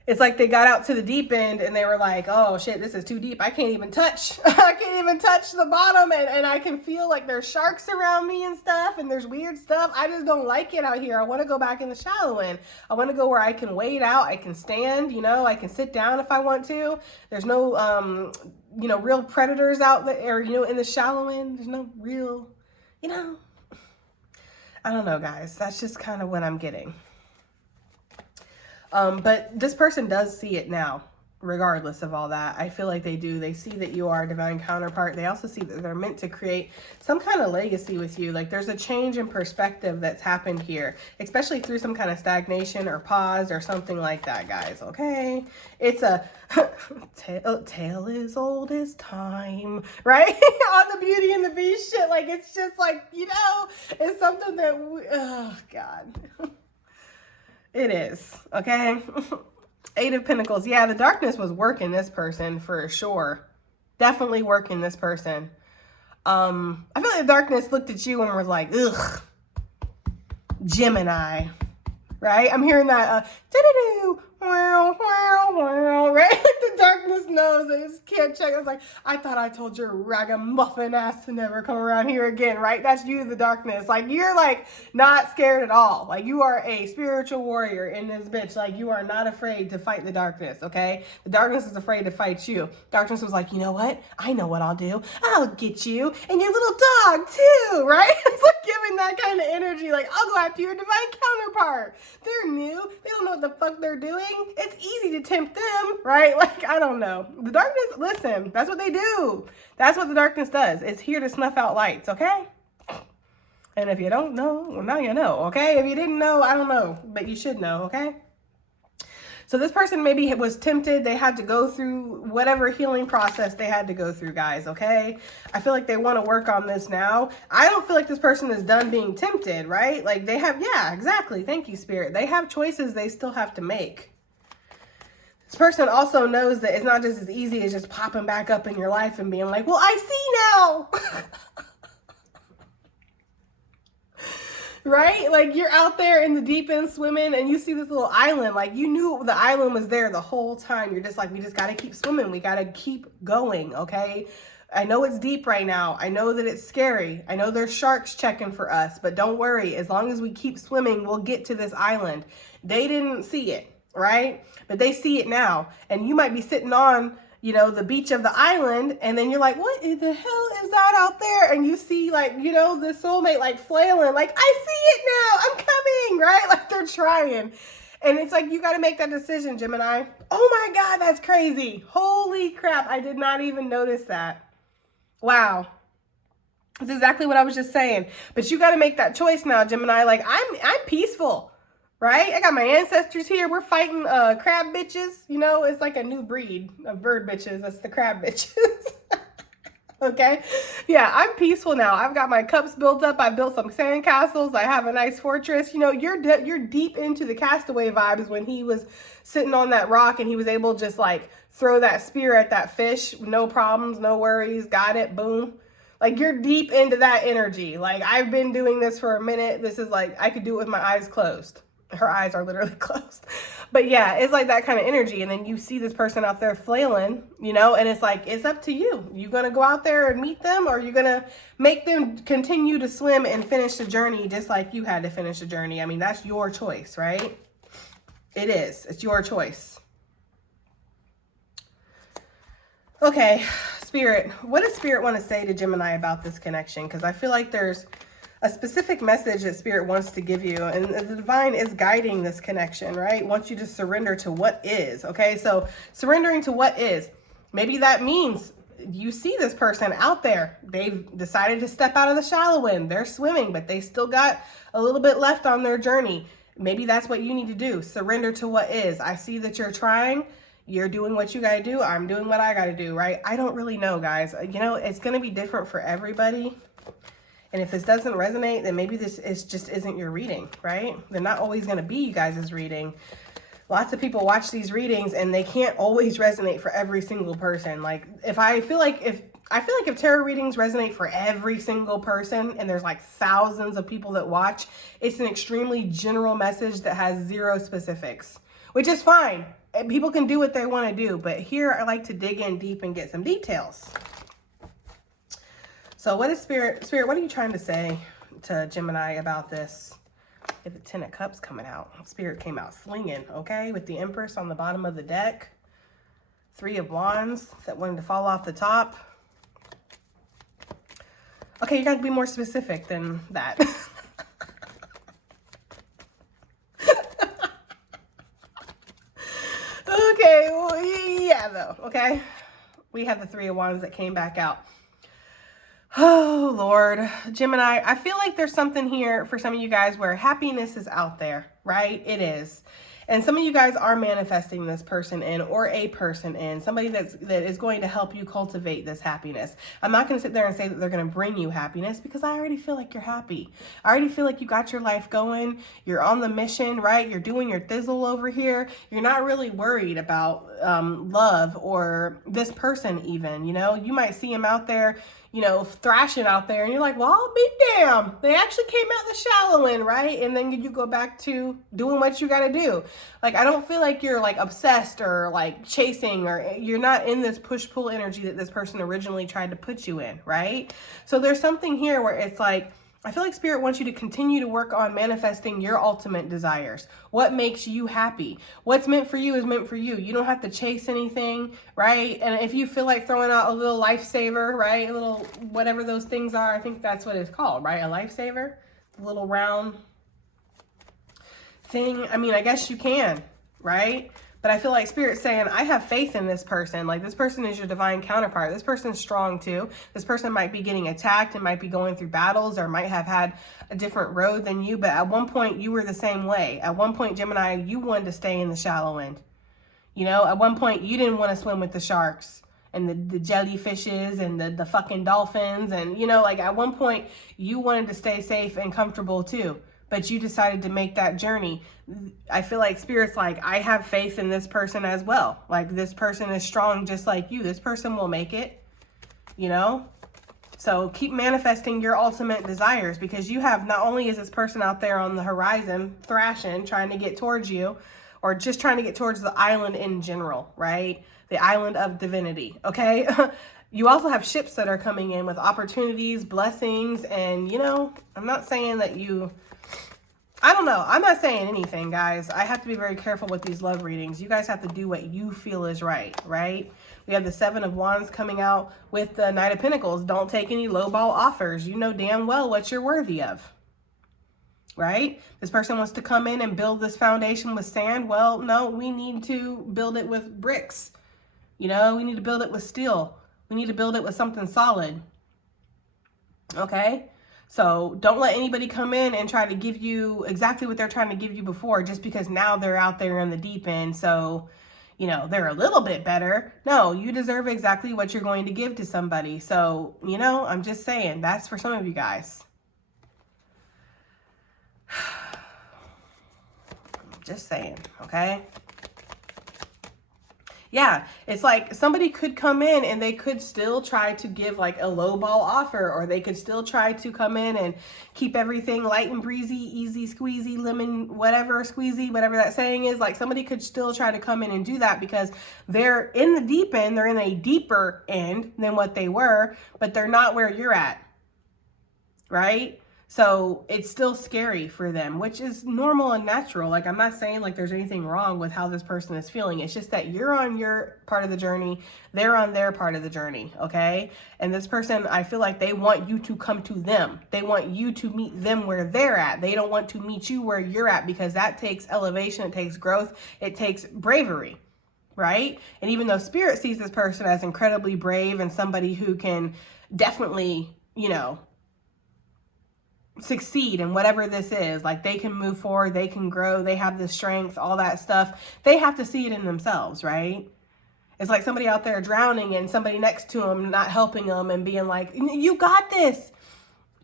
it's like they got out to the deep end and they were like, oh shit, this is too deep. I can't even touch. I can't even touch the bottom and I can feel like there's sharks around me and stuff and there's weird stuff. I just don't like it out here. I want to go back in the shallow end. I want to go where I can wade out. I can stand, you know, I can sit down if I want to. There's no, you know, real predators out there, you know, in the shallow end. There's no real, you know, I don't know, guys. That's just kind of what I'm getting. But this person does see it now, regardless of all that. I feel like they do. They see that you are a divine counterpart. They also see that they're meant to create some kind of legacy with you. Like there's a change in perspective that's happened here, especially through some kind of stagnation or pause or something like that, guys. Okay. It's a tale as old as time, right? On the Beauty and the Beast shit. Like, it's just like, you know, it's something that, oh God. It is, okay? 8 of Pentacles. Yeah, the darkness was working this person for sure. Definitely working this person. I feel like the darkness looked at you and was like, ugh, Gemini, right? I'm hearing that, do-do-do, wow, wow, wow, right? Like the darkness knows. I just can't check. I was like, I thought I told your ragamuffin ass to never come around here again, right? That's you, the darkness. Like, you're like not scared at all. Like, you are a spiritual warrior in this bitch. Like, you are not afraid to fight the darkness, okay? The darkness is afraid to fight you. Darkness was like, you know what? I know what I'll do. I'll get you and your little dog too, right? It's like giving that kind of energy. Like, I'll go after your divine counterpart. They're new. They don't know what the fuck they're doing. It's easy to tempt them, right? Like, I don't know. The darkness, listen, that's what they do. That's what the darkness does. It's here to snuff out lights, okay? And if you don't know, well, now you know, okay? If you didn't know, I don't know, but you should know, okay? So this person maybe was tempted. They had to go through whatever healing process they had to go through, guys, okay? I feel like they want to work on this now. I don't feel like this person is done being tempted, right? Like they have, yeah, exactly. Thank you, Spirit. They have choices they still have to make. This person also knows that it's not just as easy as just popping back up in your life and being like, well, I see now. Right? Like you're out there in the deep end swimming and you see this little island. Like you knew the island was there the whole time. You're just like, we just got to keep swimming. We got to keep going. Okay. I know it's deep right now. I know that it's scary. I know there's sharks checking for us, but don't worry. As long as we keep swimming, we'll get to this island. They didn't see it, right? But they see it now. And you might be sitting on, you know, the beach of the island, and then you're like, what in the hell is that out there? And you see, like, you know, the soulmate, like, flailing, like, I see it now, I'm coming, right? Like, they're trying. And it's like, you got to make that decision, Gemini. Oh my God, that's crazy. Holy crap, I did not even notice that. Wow. That's exactly what I was just saying. But you got to make that choice now, Gemini. Like, I'm peaceful. Right? I got my ancestors here. We're fighting crab bitches. You know, it's like a new breed of bird bitches. That's the crab bitches. Okay? Yeah, I'm peaceful now. I've got my cups built up. I built some sand castles. I have a nice fortress. You know, you're deep into the Castaway vibes when he was sitting on that rock and he was able to just like throw that spear at that fish. No problems, no worries. Got it. Boom. Like you're deep into that energy. Like I've been doing this for a minute. This is like, I could do it with my eyes closed. Her eyes are literally closed. But yeah, it's like that kind of energy. And then you see this person out there flailing, you know, and it's like, it's up to you. You going to go out there and meet them, or you're going to make them continue to swim and finish the journey just like you had to finish the journey. I mean, that's your choice, right? It is. It's your choice. Okay, Spirit. What does Spirit want to say to Gemini about this connection? Because I feel like there's a specific message that Spirit wants to give you, and the divine is guiding this connection, right? Wants you to surrender to what is, okay? So surrendering to what is, maybe that means you see this person out there. They've decided to step out of the shallow end. They're swimming, but they still got a little bit left on their journey. Maybe that's what you need to do. Surrender to what is. I see that you're trying. You're doing what you got to do. I'm doing what I got to do, right? I don't really know, guys. You know, it's going to be different for everybody. And if this doesn't resonate, then maybe this just isn't your reading, right? They're not always going to be you guys' reading. Lots of people watch these readings and they can't always resonate for every single person. Like I feel like if tarot readings resonate for every single person and there's like thousands of people that watch, it's an extremely general message that has zero specifics, which is fine. People can do what they want to do, but here I like to dig in deep and get some details. So what is Spirit, what are you trying to say to Gemini about this? If the 10 of Cups coming out, Spirit came out slinging, okay? With the Empress on the bottom of the deck. 3 of Wands that wanted to fall off the top. Okay, you got to be more specific than that. though, okay? We have the Three of Wands that came back out. Oh, Lord. Gemini, I feel like there's something here for some of you guys where happiness is out there, right? It is. And some of you guys are manifesting this person in, or a person in, somebody that is going to help you cultivate this happiness. I'm not going to sit there and say that they're going to bring you happiness, because I already feel like you're happy. I already feel like you got your life going. You're on the mission, right? You're doing your thizzle over here. You're not really worried about love or this person even, you know? You might see him out there, you know, thrashing out there, and you're like, well, I'll be damned. They actually came out the shallow end, right? And then you go back to doing what you got to do. Like, I don't feel like you're like obsessed or like chasing, or you're not in this push-pull energy that this person originally tried to put you in, right? So there's something here where it's like, I feel like Spirit wants you to continue to work on manifesting your ultimate desires. What makes you happy? What's meant for you is meant for you. You don't have to chase anything, right? And if you feel like throwing out a little lifesaver, right? A little, whatever those things are, I think that's what it's called, right? A lifesaver, a little round thing. I mean, I guess you can, right? But I feel like Spirit's saying, I have faith in this person. Like, this person is your divine counterpart. This person's strong too. This person might be getting attacked and might be going through battles, or might have had a different road than you. But at one point, you were the same way. At one point, Gemini, you wanted to stay in the shallow end. You know, at one point, you didn't want to swim with the sharks and the jellyfishes and the fucking dolphins. And, you know, like at one point, you wanted to stay safe and comfortable too. But you decided to make that journey. I feel like Spirit's like, I have faith in this person as well. Like, this person is strong just like you. This person will make it, you know? So keep manifesting your ultimate desires, because you have, not only is this person out there on the horizon thrashing, trying to get towards you, or just trying to get towards the island in general, right? The island of divinity, okay? You also have ships that are coming in with opportunities, blessings, and, you know, I'm not saying that you... I don't know. I'm not saying anything, guys. I have to be very careful with these love readings. You guys have to do what you feel is right, right? We have the Seven of Wands coming out with the Knight of Pentacles. Don't take any lowball offers. You know damn well what you're worthy of, right? This person wants to come in and build this foundation with sand. Well, no, we need to build it with bricks. You know, we need to build it with steel. We need to build it with something solid, okay? So don't let anybody come in and try to give you exactly what they're trying to give you before, just because now they're out there in the deep end. So, you know, they're a little bit better. No, you deserve exactly what you're going to give to somebody. So, you know, I'm just saying, that's for some of you guys. Just saying, okay? Yeah, it's like somebody could come in and they could still try to give like a lowball offer, or they could still try to come in and keep everything light and breezy, easy squeezy, lemon, whatever, squeezy, whatever that saying is. Like, somebody could still try to come in and do that because they're in the deep end. They're in a deeper end than what they were, but they're not where you're at, right? So it's still scary for them, which is normal and natural. Like, I'm not saying like there's anything wrong with how this person is feeling. It's just that you're on your part of the journey. They're on their part of the journey, okay? And this person, I feel like they want you to come to them. They want you to meet them where they're at. They don't want to meet you where you're at, because that takes elevation. It takes growth. It takes bravery, right? And even though Spirit sees this person as incredibly brave and somebody who can definitely, you know, succeed in whatever this is, like they can move forward, they can grow, they have the strength, all that stuff, they have to see it in themselves, right? It's like somebody out there drowning and somebody next to them not helping them and being like, you got this,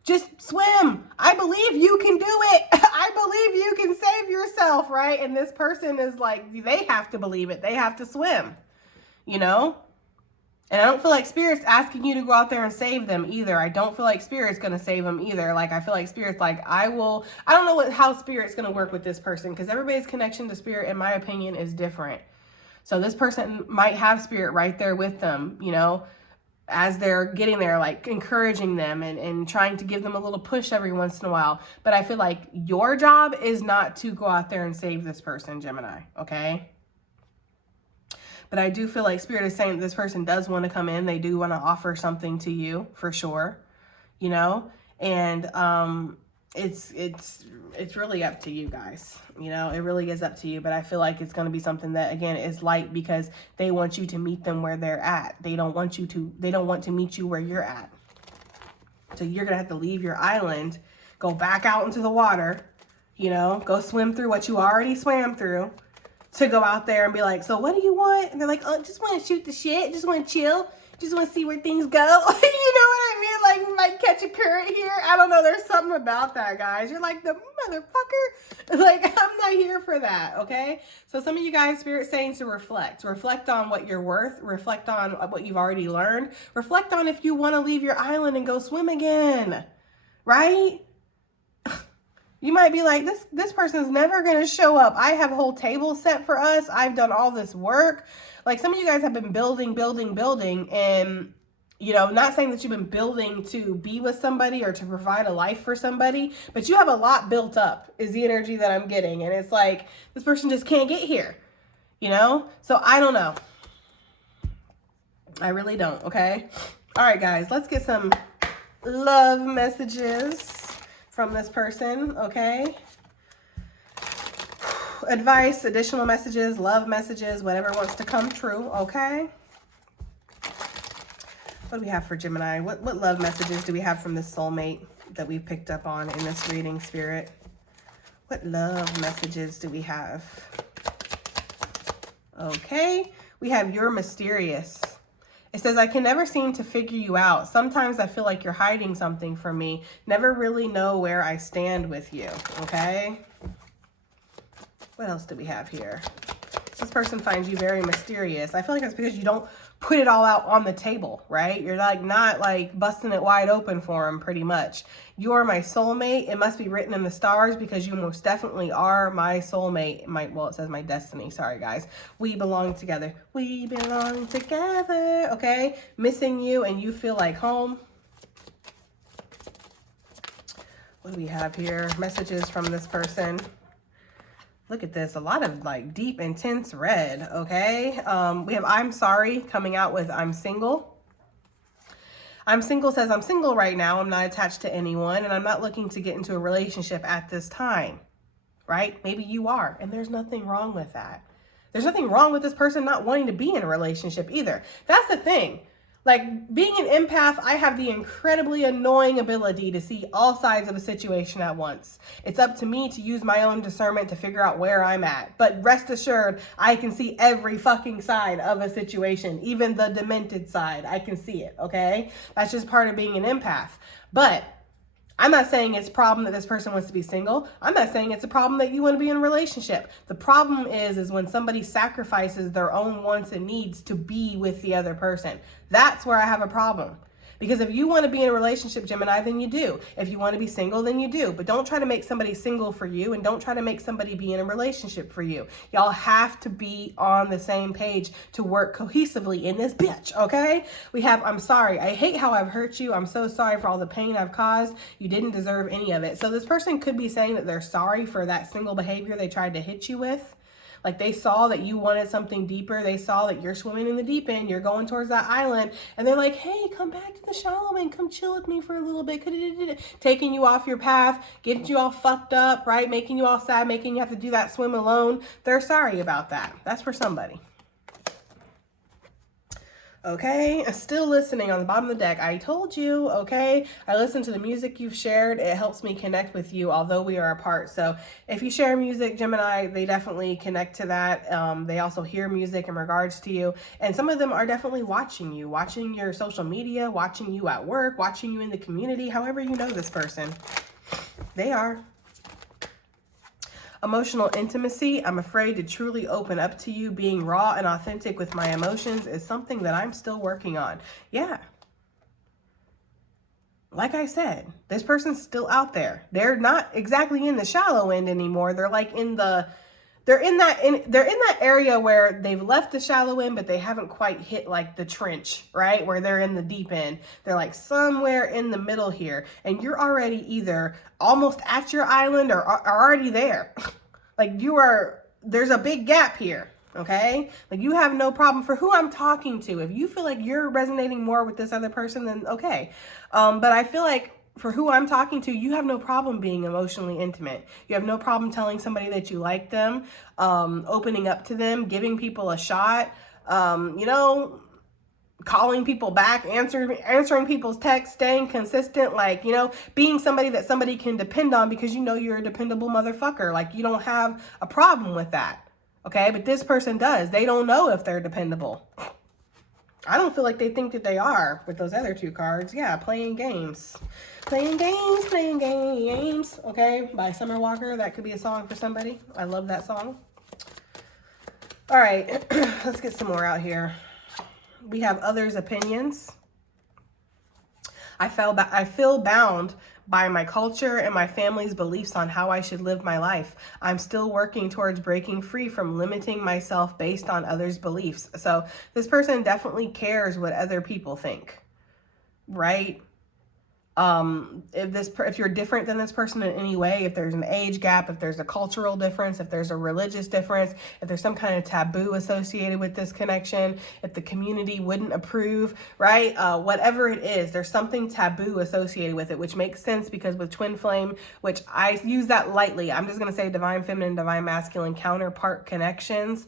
just swim, I believe you can do it, I believe you can save yourself, right? And this person is like, they have to believe it, they have to swim, you know? And I don't feel like Spirit's asking you to go out there and save them either. I don't feel like Spirit's going to save them either. Like, I feel like Spirit's like, I don't know how Spirit's going to work with this person, because everybody's connection to Spirit, in my opinion, is different. So this person might have Spirit right there with them, you know, as they're getting there, like encouraging them and trying to give them a little push every once in a while. But I feel like your job is not to go out there and save this person, Gemini, okay? But I do feel like Spirit is saying that this person does want to come in. They do want to offer something to you for sure, you know? And it's really up to you guys. You know, it really is up to you. But I feel like it's going to be something that, again, is light because they want you to meet them where they're at. They don't want to meet you where you're at. So you're going to have to leave your island, go back out into the water, you know, go swim through what you already swam through, to go out there and be like, so what do you want? And they're like, oh, just want to shoot the shit. Just want to chill. Just want to see where things go. You know what I mean? Like, we might catch a current here. I don't know. There's something about that, guys. You're like, the motherfucker. Like, I'm not here for that, okay? So some of you guys, Spirit saying to reflect. Reflect on what you're worth. Reflect on what you've already learned. Reflect on if you want to leave your island and go swim again, right? You might be like, this person's never going to show up. I have a whole table set for us. I've done all this work. Like, some of you guys have been building. And, you know, not saying that you've been building to be with somebody or to provide a life for somebody, but you have a lot built up is the energy that I'm getting. And it's like, this person just can't get here, you know? So I don't know. I really don't, okay? All right, guys, let's get some love messages from this person, okay? Advice, additional messages, love messages, whatever wants to come true, okay? What do we have for Gemini? What love messages do we have from this soulmate that we picked up on in this reading, Spirit? What love messages do we have? Okay, we have you're mysterious. It says, I can never seem to figure you out. Sometimes I feel like you're hiding something from me. Never really know where I stand with you. Okay. What else do we have here? This person finds you very mysterious. I feel like that's because you don't put it all out on the table, right? You're like not like busting it wide open for them pretty much. You're my soulmate. It must be written in the stars because you most definitely are my soulmate. Well, it says my destiny. Sorry, guys. We belong together. We belong together. Okay. Missing you and you feel like home. What do we have here? Messages from this person. Look at this. A lot of like deep, intense red. Okay. We have I'm sorry coming out with I'm single. I'm single says I'm single right now. I'm not attached to anyone and I'm not looking to get into a relationship at this time. Right? Maybe you are. And there's nothing wrong with that. There's nothing wrong with this person not wanting to be in a relationship either. That's the thing. Like, being an empath, I have the incredibly annoying ability to see all sides of a situation at once. It's up to me to use my own discernment to figure out where I'm at. But rest assured, I can see every fucking side of a situation, even the demented side. I can see it, okay? That's just part of being an empath. But I'm not saying it's a problem that this person wants to be single. I'm not saying it's a problem that you want to be in a relationship. The problem is when somebody sacrifices their own wants and needs to be with the other person. That's where I have a problem. Because if you want to be in a relationship, Gemini, then you do. If you want to be single, then you do. But don't try to make somebody single for you and don't try to make somebody be in a relationship for you. Y'all have to be on the same page to work cohesively in this bitch, okay? We have, I'm sorry. I hate how I've hurt you. I'm so sorry for all the pain I've caused. You didn't deserve any of it. So this person could be saying that they're sorry for that single behavior they tried to hit you with. Like they saw that you wanted something deeper. They saw that you're swimming in the deep end. You're going towards that island. And they're like, hey, come back to the shallow end. Come chill with me for a little bit. Taking you off your path, getting you all fucked up, right? Making you all sad, making you have to do that swim alone. They're sorry about that. That's for somebody. Okay, still listening on the bottom of the deck. I told you, okay? I listen to the music you've shared. It helps me connect with you, although we are apart. So if you share music, Gemini, they definitely connect to that. They also hear music in regards to you. And some of them are definitely watching you, watching your social media, watching you at work, watching you in the community, however you know this person. They are. Emotional intimacy. I'm afraid to truly open up to you. Being raw and authentic with my emotions is something that I'm still working on. Yeah. Like I said, this person's still out there. They're not exactly in the shallow end anymore. They're like they're in that area where they've left the shallow end, but they haven't quite hit like the trench, right? Where they're in the deep end. They're like somewhere in the middle here. And you're already either almost at your island or are already there. Like there's a big gap here. Okay. Like you have no problem for who I'm talking to. If you feel like you're resonating more with this other person, then okay. But I feel like for who I'm talking to, you have no problem being emotionally intimate. You have no problem telling somebody that you like them, opening up to them, giving people a shot, you know, calling people back, answering people's texts, staying consistent, like, you know, being somebody that somebody can depend on because you know you're a dependable motherfucker. Like, you don't have a problem with that. Okay, but this person does. They don't know if they're dependable. I don't feel like they think that they are with those other two cards. Yeah, playing games. Playing games, playing games. Okay, by Summer Walker. That could be a song for somebody. I love that song. All right, let's get some more out here. We have others' opinions. I feel bound by my culture and my family's beliefs on how I should live my life. I'm still working towards breaking free from limiting myself based on others' beliefs. So this person definitely cares what other people think, right? If you're different than this person in any way, if there's an age gap, if there's a cultural difference, if there's a religious difference, if there's some kind of taboo associated with this connection, if the community wouldn't approve, right? Whatever it is, there's something taboo associated with it, which makes sense because with twin flame, which I use that lightly, I'm just going to say divine feminine, divine masculine counterpart connections.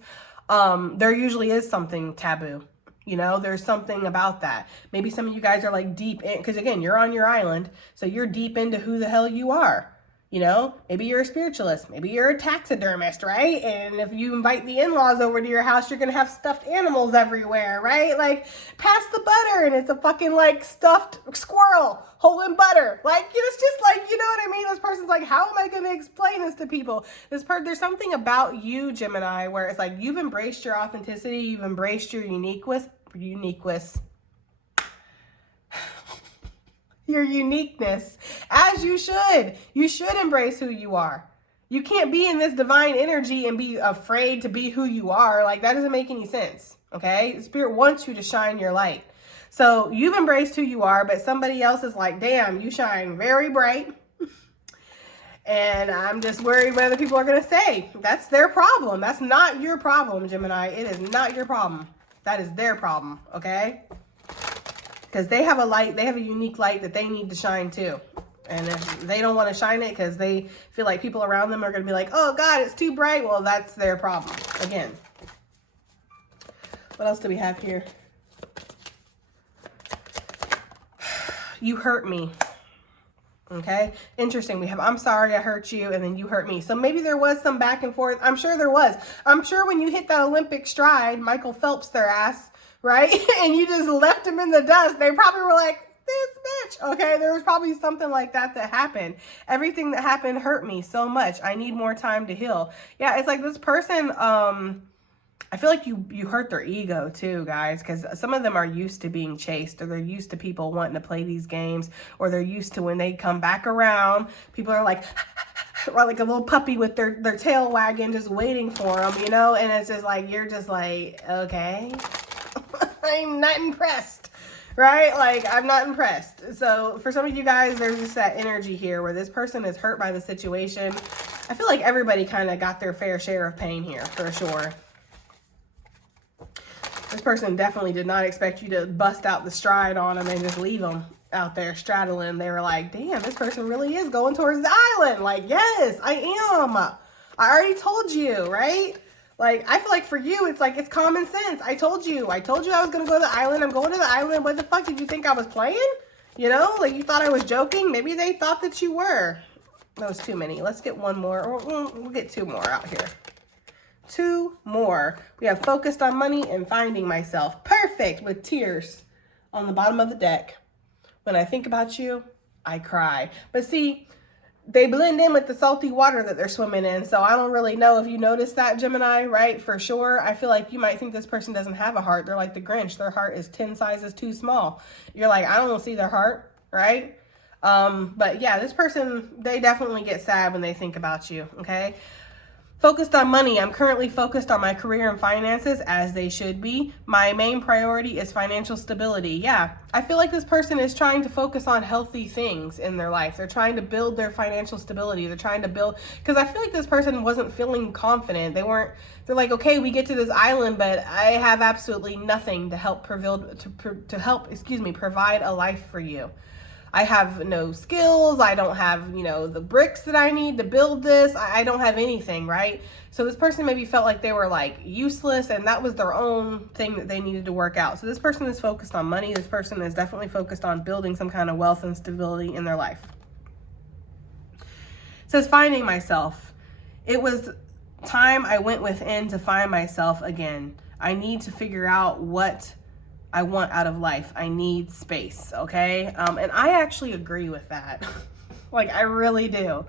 There usually is something taboo. You know, there's something about that. Maybe some of you guys are like deep in, because again, you're on your island, so you're deep into who the hell you are. You know, maybe you're a spiritualist, maybe you're a taxidermist, right? And if you invite the in-laws over to your house, you're going to have stuffed animals everywhere, right? Like, pass the butter, and it's a fucking, like, stuffed squirrel holding butter. Like, it's just like, you know what I mean? This person's like, how am I going to explain this to people? There's something about you, Gemini, where it's like, you've embraced your authenticity, you've embraced your uniqueness, your uniqueness, as you should. You should embrace who you are. You can't be in this divine energy and be afraid to be who you are. Like, that doesn't make any sense, okay? Spirit wants you to shine your light. So you've embraced who you are, but somebody else is like, damn, you shine very bright. And I'm just worried what other people are going to say. That's their problem. That's not your problem, Gemini. It is not your problem. That is their problem, okay? Because they have a light, they have a unique light that they need to shine too. And if they don't want to shine it because they feel like people around them are going to be like, oh God, it's too bright. Well, that's their problem. Again. What else do we have here? You hurt me. Okay, interesting. We have, I'm sorry I hurt you, and then you hurt me. So maybe there was some back and forth. I'm sure there was. I'm sure when you hit that Olympic stride, Michael Phelps their ass, right? And you just left him in the dust. They probably were like, this bitch. Okay, there was probably something like that happened. Everything that happened hurt me so much. I need more time to heal. Yeah, it's like this person, I feel like you hurt their ego too, guys, because some of them are used to being chased, or they're used to people wanting to play these games, or they're used to when they come back around, people are like, like a little puppy with their tail wagging, just waiting for them, you know? And it's just like, you're just like, okay, I'm not impressed, right? Like, I'm not impressed. So for some of you guys, there's just that energy here where this person is hurt by the situation. I feel like everybody kind of got their fair share of pain here, for sure. This person definitely did not expect you to bust out the stride on them and just leave them out there straddling. They were like, damn, this person really is going towards the island. Like, yes, I am. I already told you, right? Like, I feel like for you, it's like, it's common sense. I told you I was going to go to the island. I'm going to the island. What the fuck? Did you think I was playing? You know, like you thought I was joking? Maybe they thought that you were. That was too many. Let's get one more. Or we'll get two more out here. Two more. We have focused on money and finding myself. Perfect, with tears on the bottom of the deck. When I think about you, I cry. But see, they blend in with the salty water that they're swimming in. So I don't really know if you noticed that, Gemini, right? For sure. I feel like you might think this person doesn't have a heart. They're like the Grinch. Their heart is 10 sizes too small. You're like, I don't see their heart, right? But yeah, this person, they definitely get sad when they think about you, okay? Focused on money. I'm currently focused on my career and finances, as they should be. My main priority is financial stability. Yeah, I feel like this person is trying to focus on healthy things in their life. They're trying to build their financial stability. They're trying to build, because I feel like this person wasn't feeling confident. They're like, okay, we get to this island, but I have absolutely nothing to help provide a life for you. I have no skills. I don't have, the bricks that I need to build this. I don't have anything, right? So this person maybe felt like they were like useless, and that was their own thing that they needed to work out. So this person is focused on money. This person is definitely focused on building some kind of wealth and stability in their life. It says finding myself. It was time I went within to find myself again. I need to figure out what I want out of life. I need space, okay? And I actually agree with that. Like, I really do,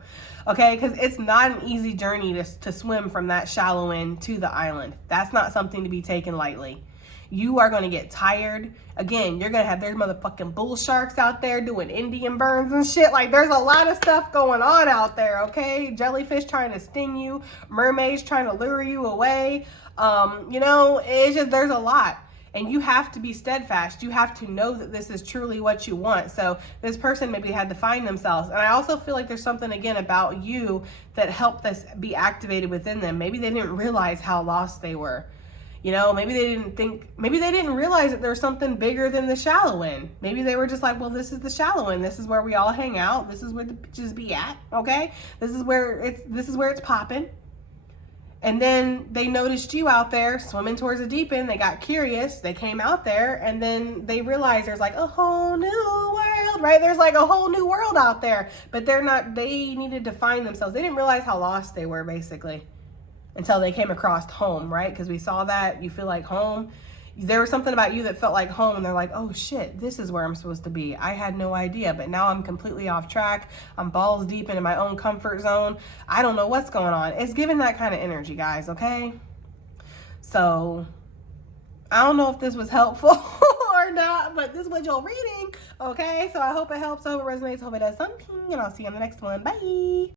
okay? Because it's not an easy journey to swim from that shallow end to the island. That's not something to be taken lightly. You are going to get tired. Again, you're going to have, there's motherfucking bull sharks out there doing Indian burns and shit. Like, there's a lot of stuff going on out there, okay? Jellyfish trying to sting you. Mermaids trying to lure you away. It's just, there's a lot. And you have to be steadfast. You have to know that this is truly what you want. So this person maybe had to find themselves. And I also feel like there's something, again, about you that helped this be activated within them. Maybe they didn't realize how lost they were. Maybe they didn't realize that there's something bigger than the shallow end. Maybe they were just like, well, this is the shallow end. This is where we all hang out. This is where the bitches be at, okay? This is where it's popping. And then they noticed you out there swimming towards the deep end. They got curious. They came out there, and then they realized there's like a whole new world, right? There's like a whole new world out there, but they needed to find themselves. They didn't realize how lost they were, basically, until they came across home, right? Because we saw that you feel like home. There was something about you that felt like home, and they're like, oh shit, this is where I'm supposed to be. I had no idea, but now I'm completely off track. I'm balls deep into my own comfort zone. I don't know what's going on. It's giving that kind of energy, guys, okay? So I don't know if this was helpful or not, but this was your reading, okay? So I hope it helps. I hope it resonates. I hope it does something, and I'll see you on the next one. Bye.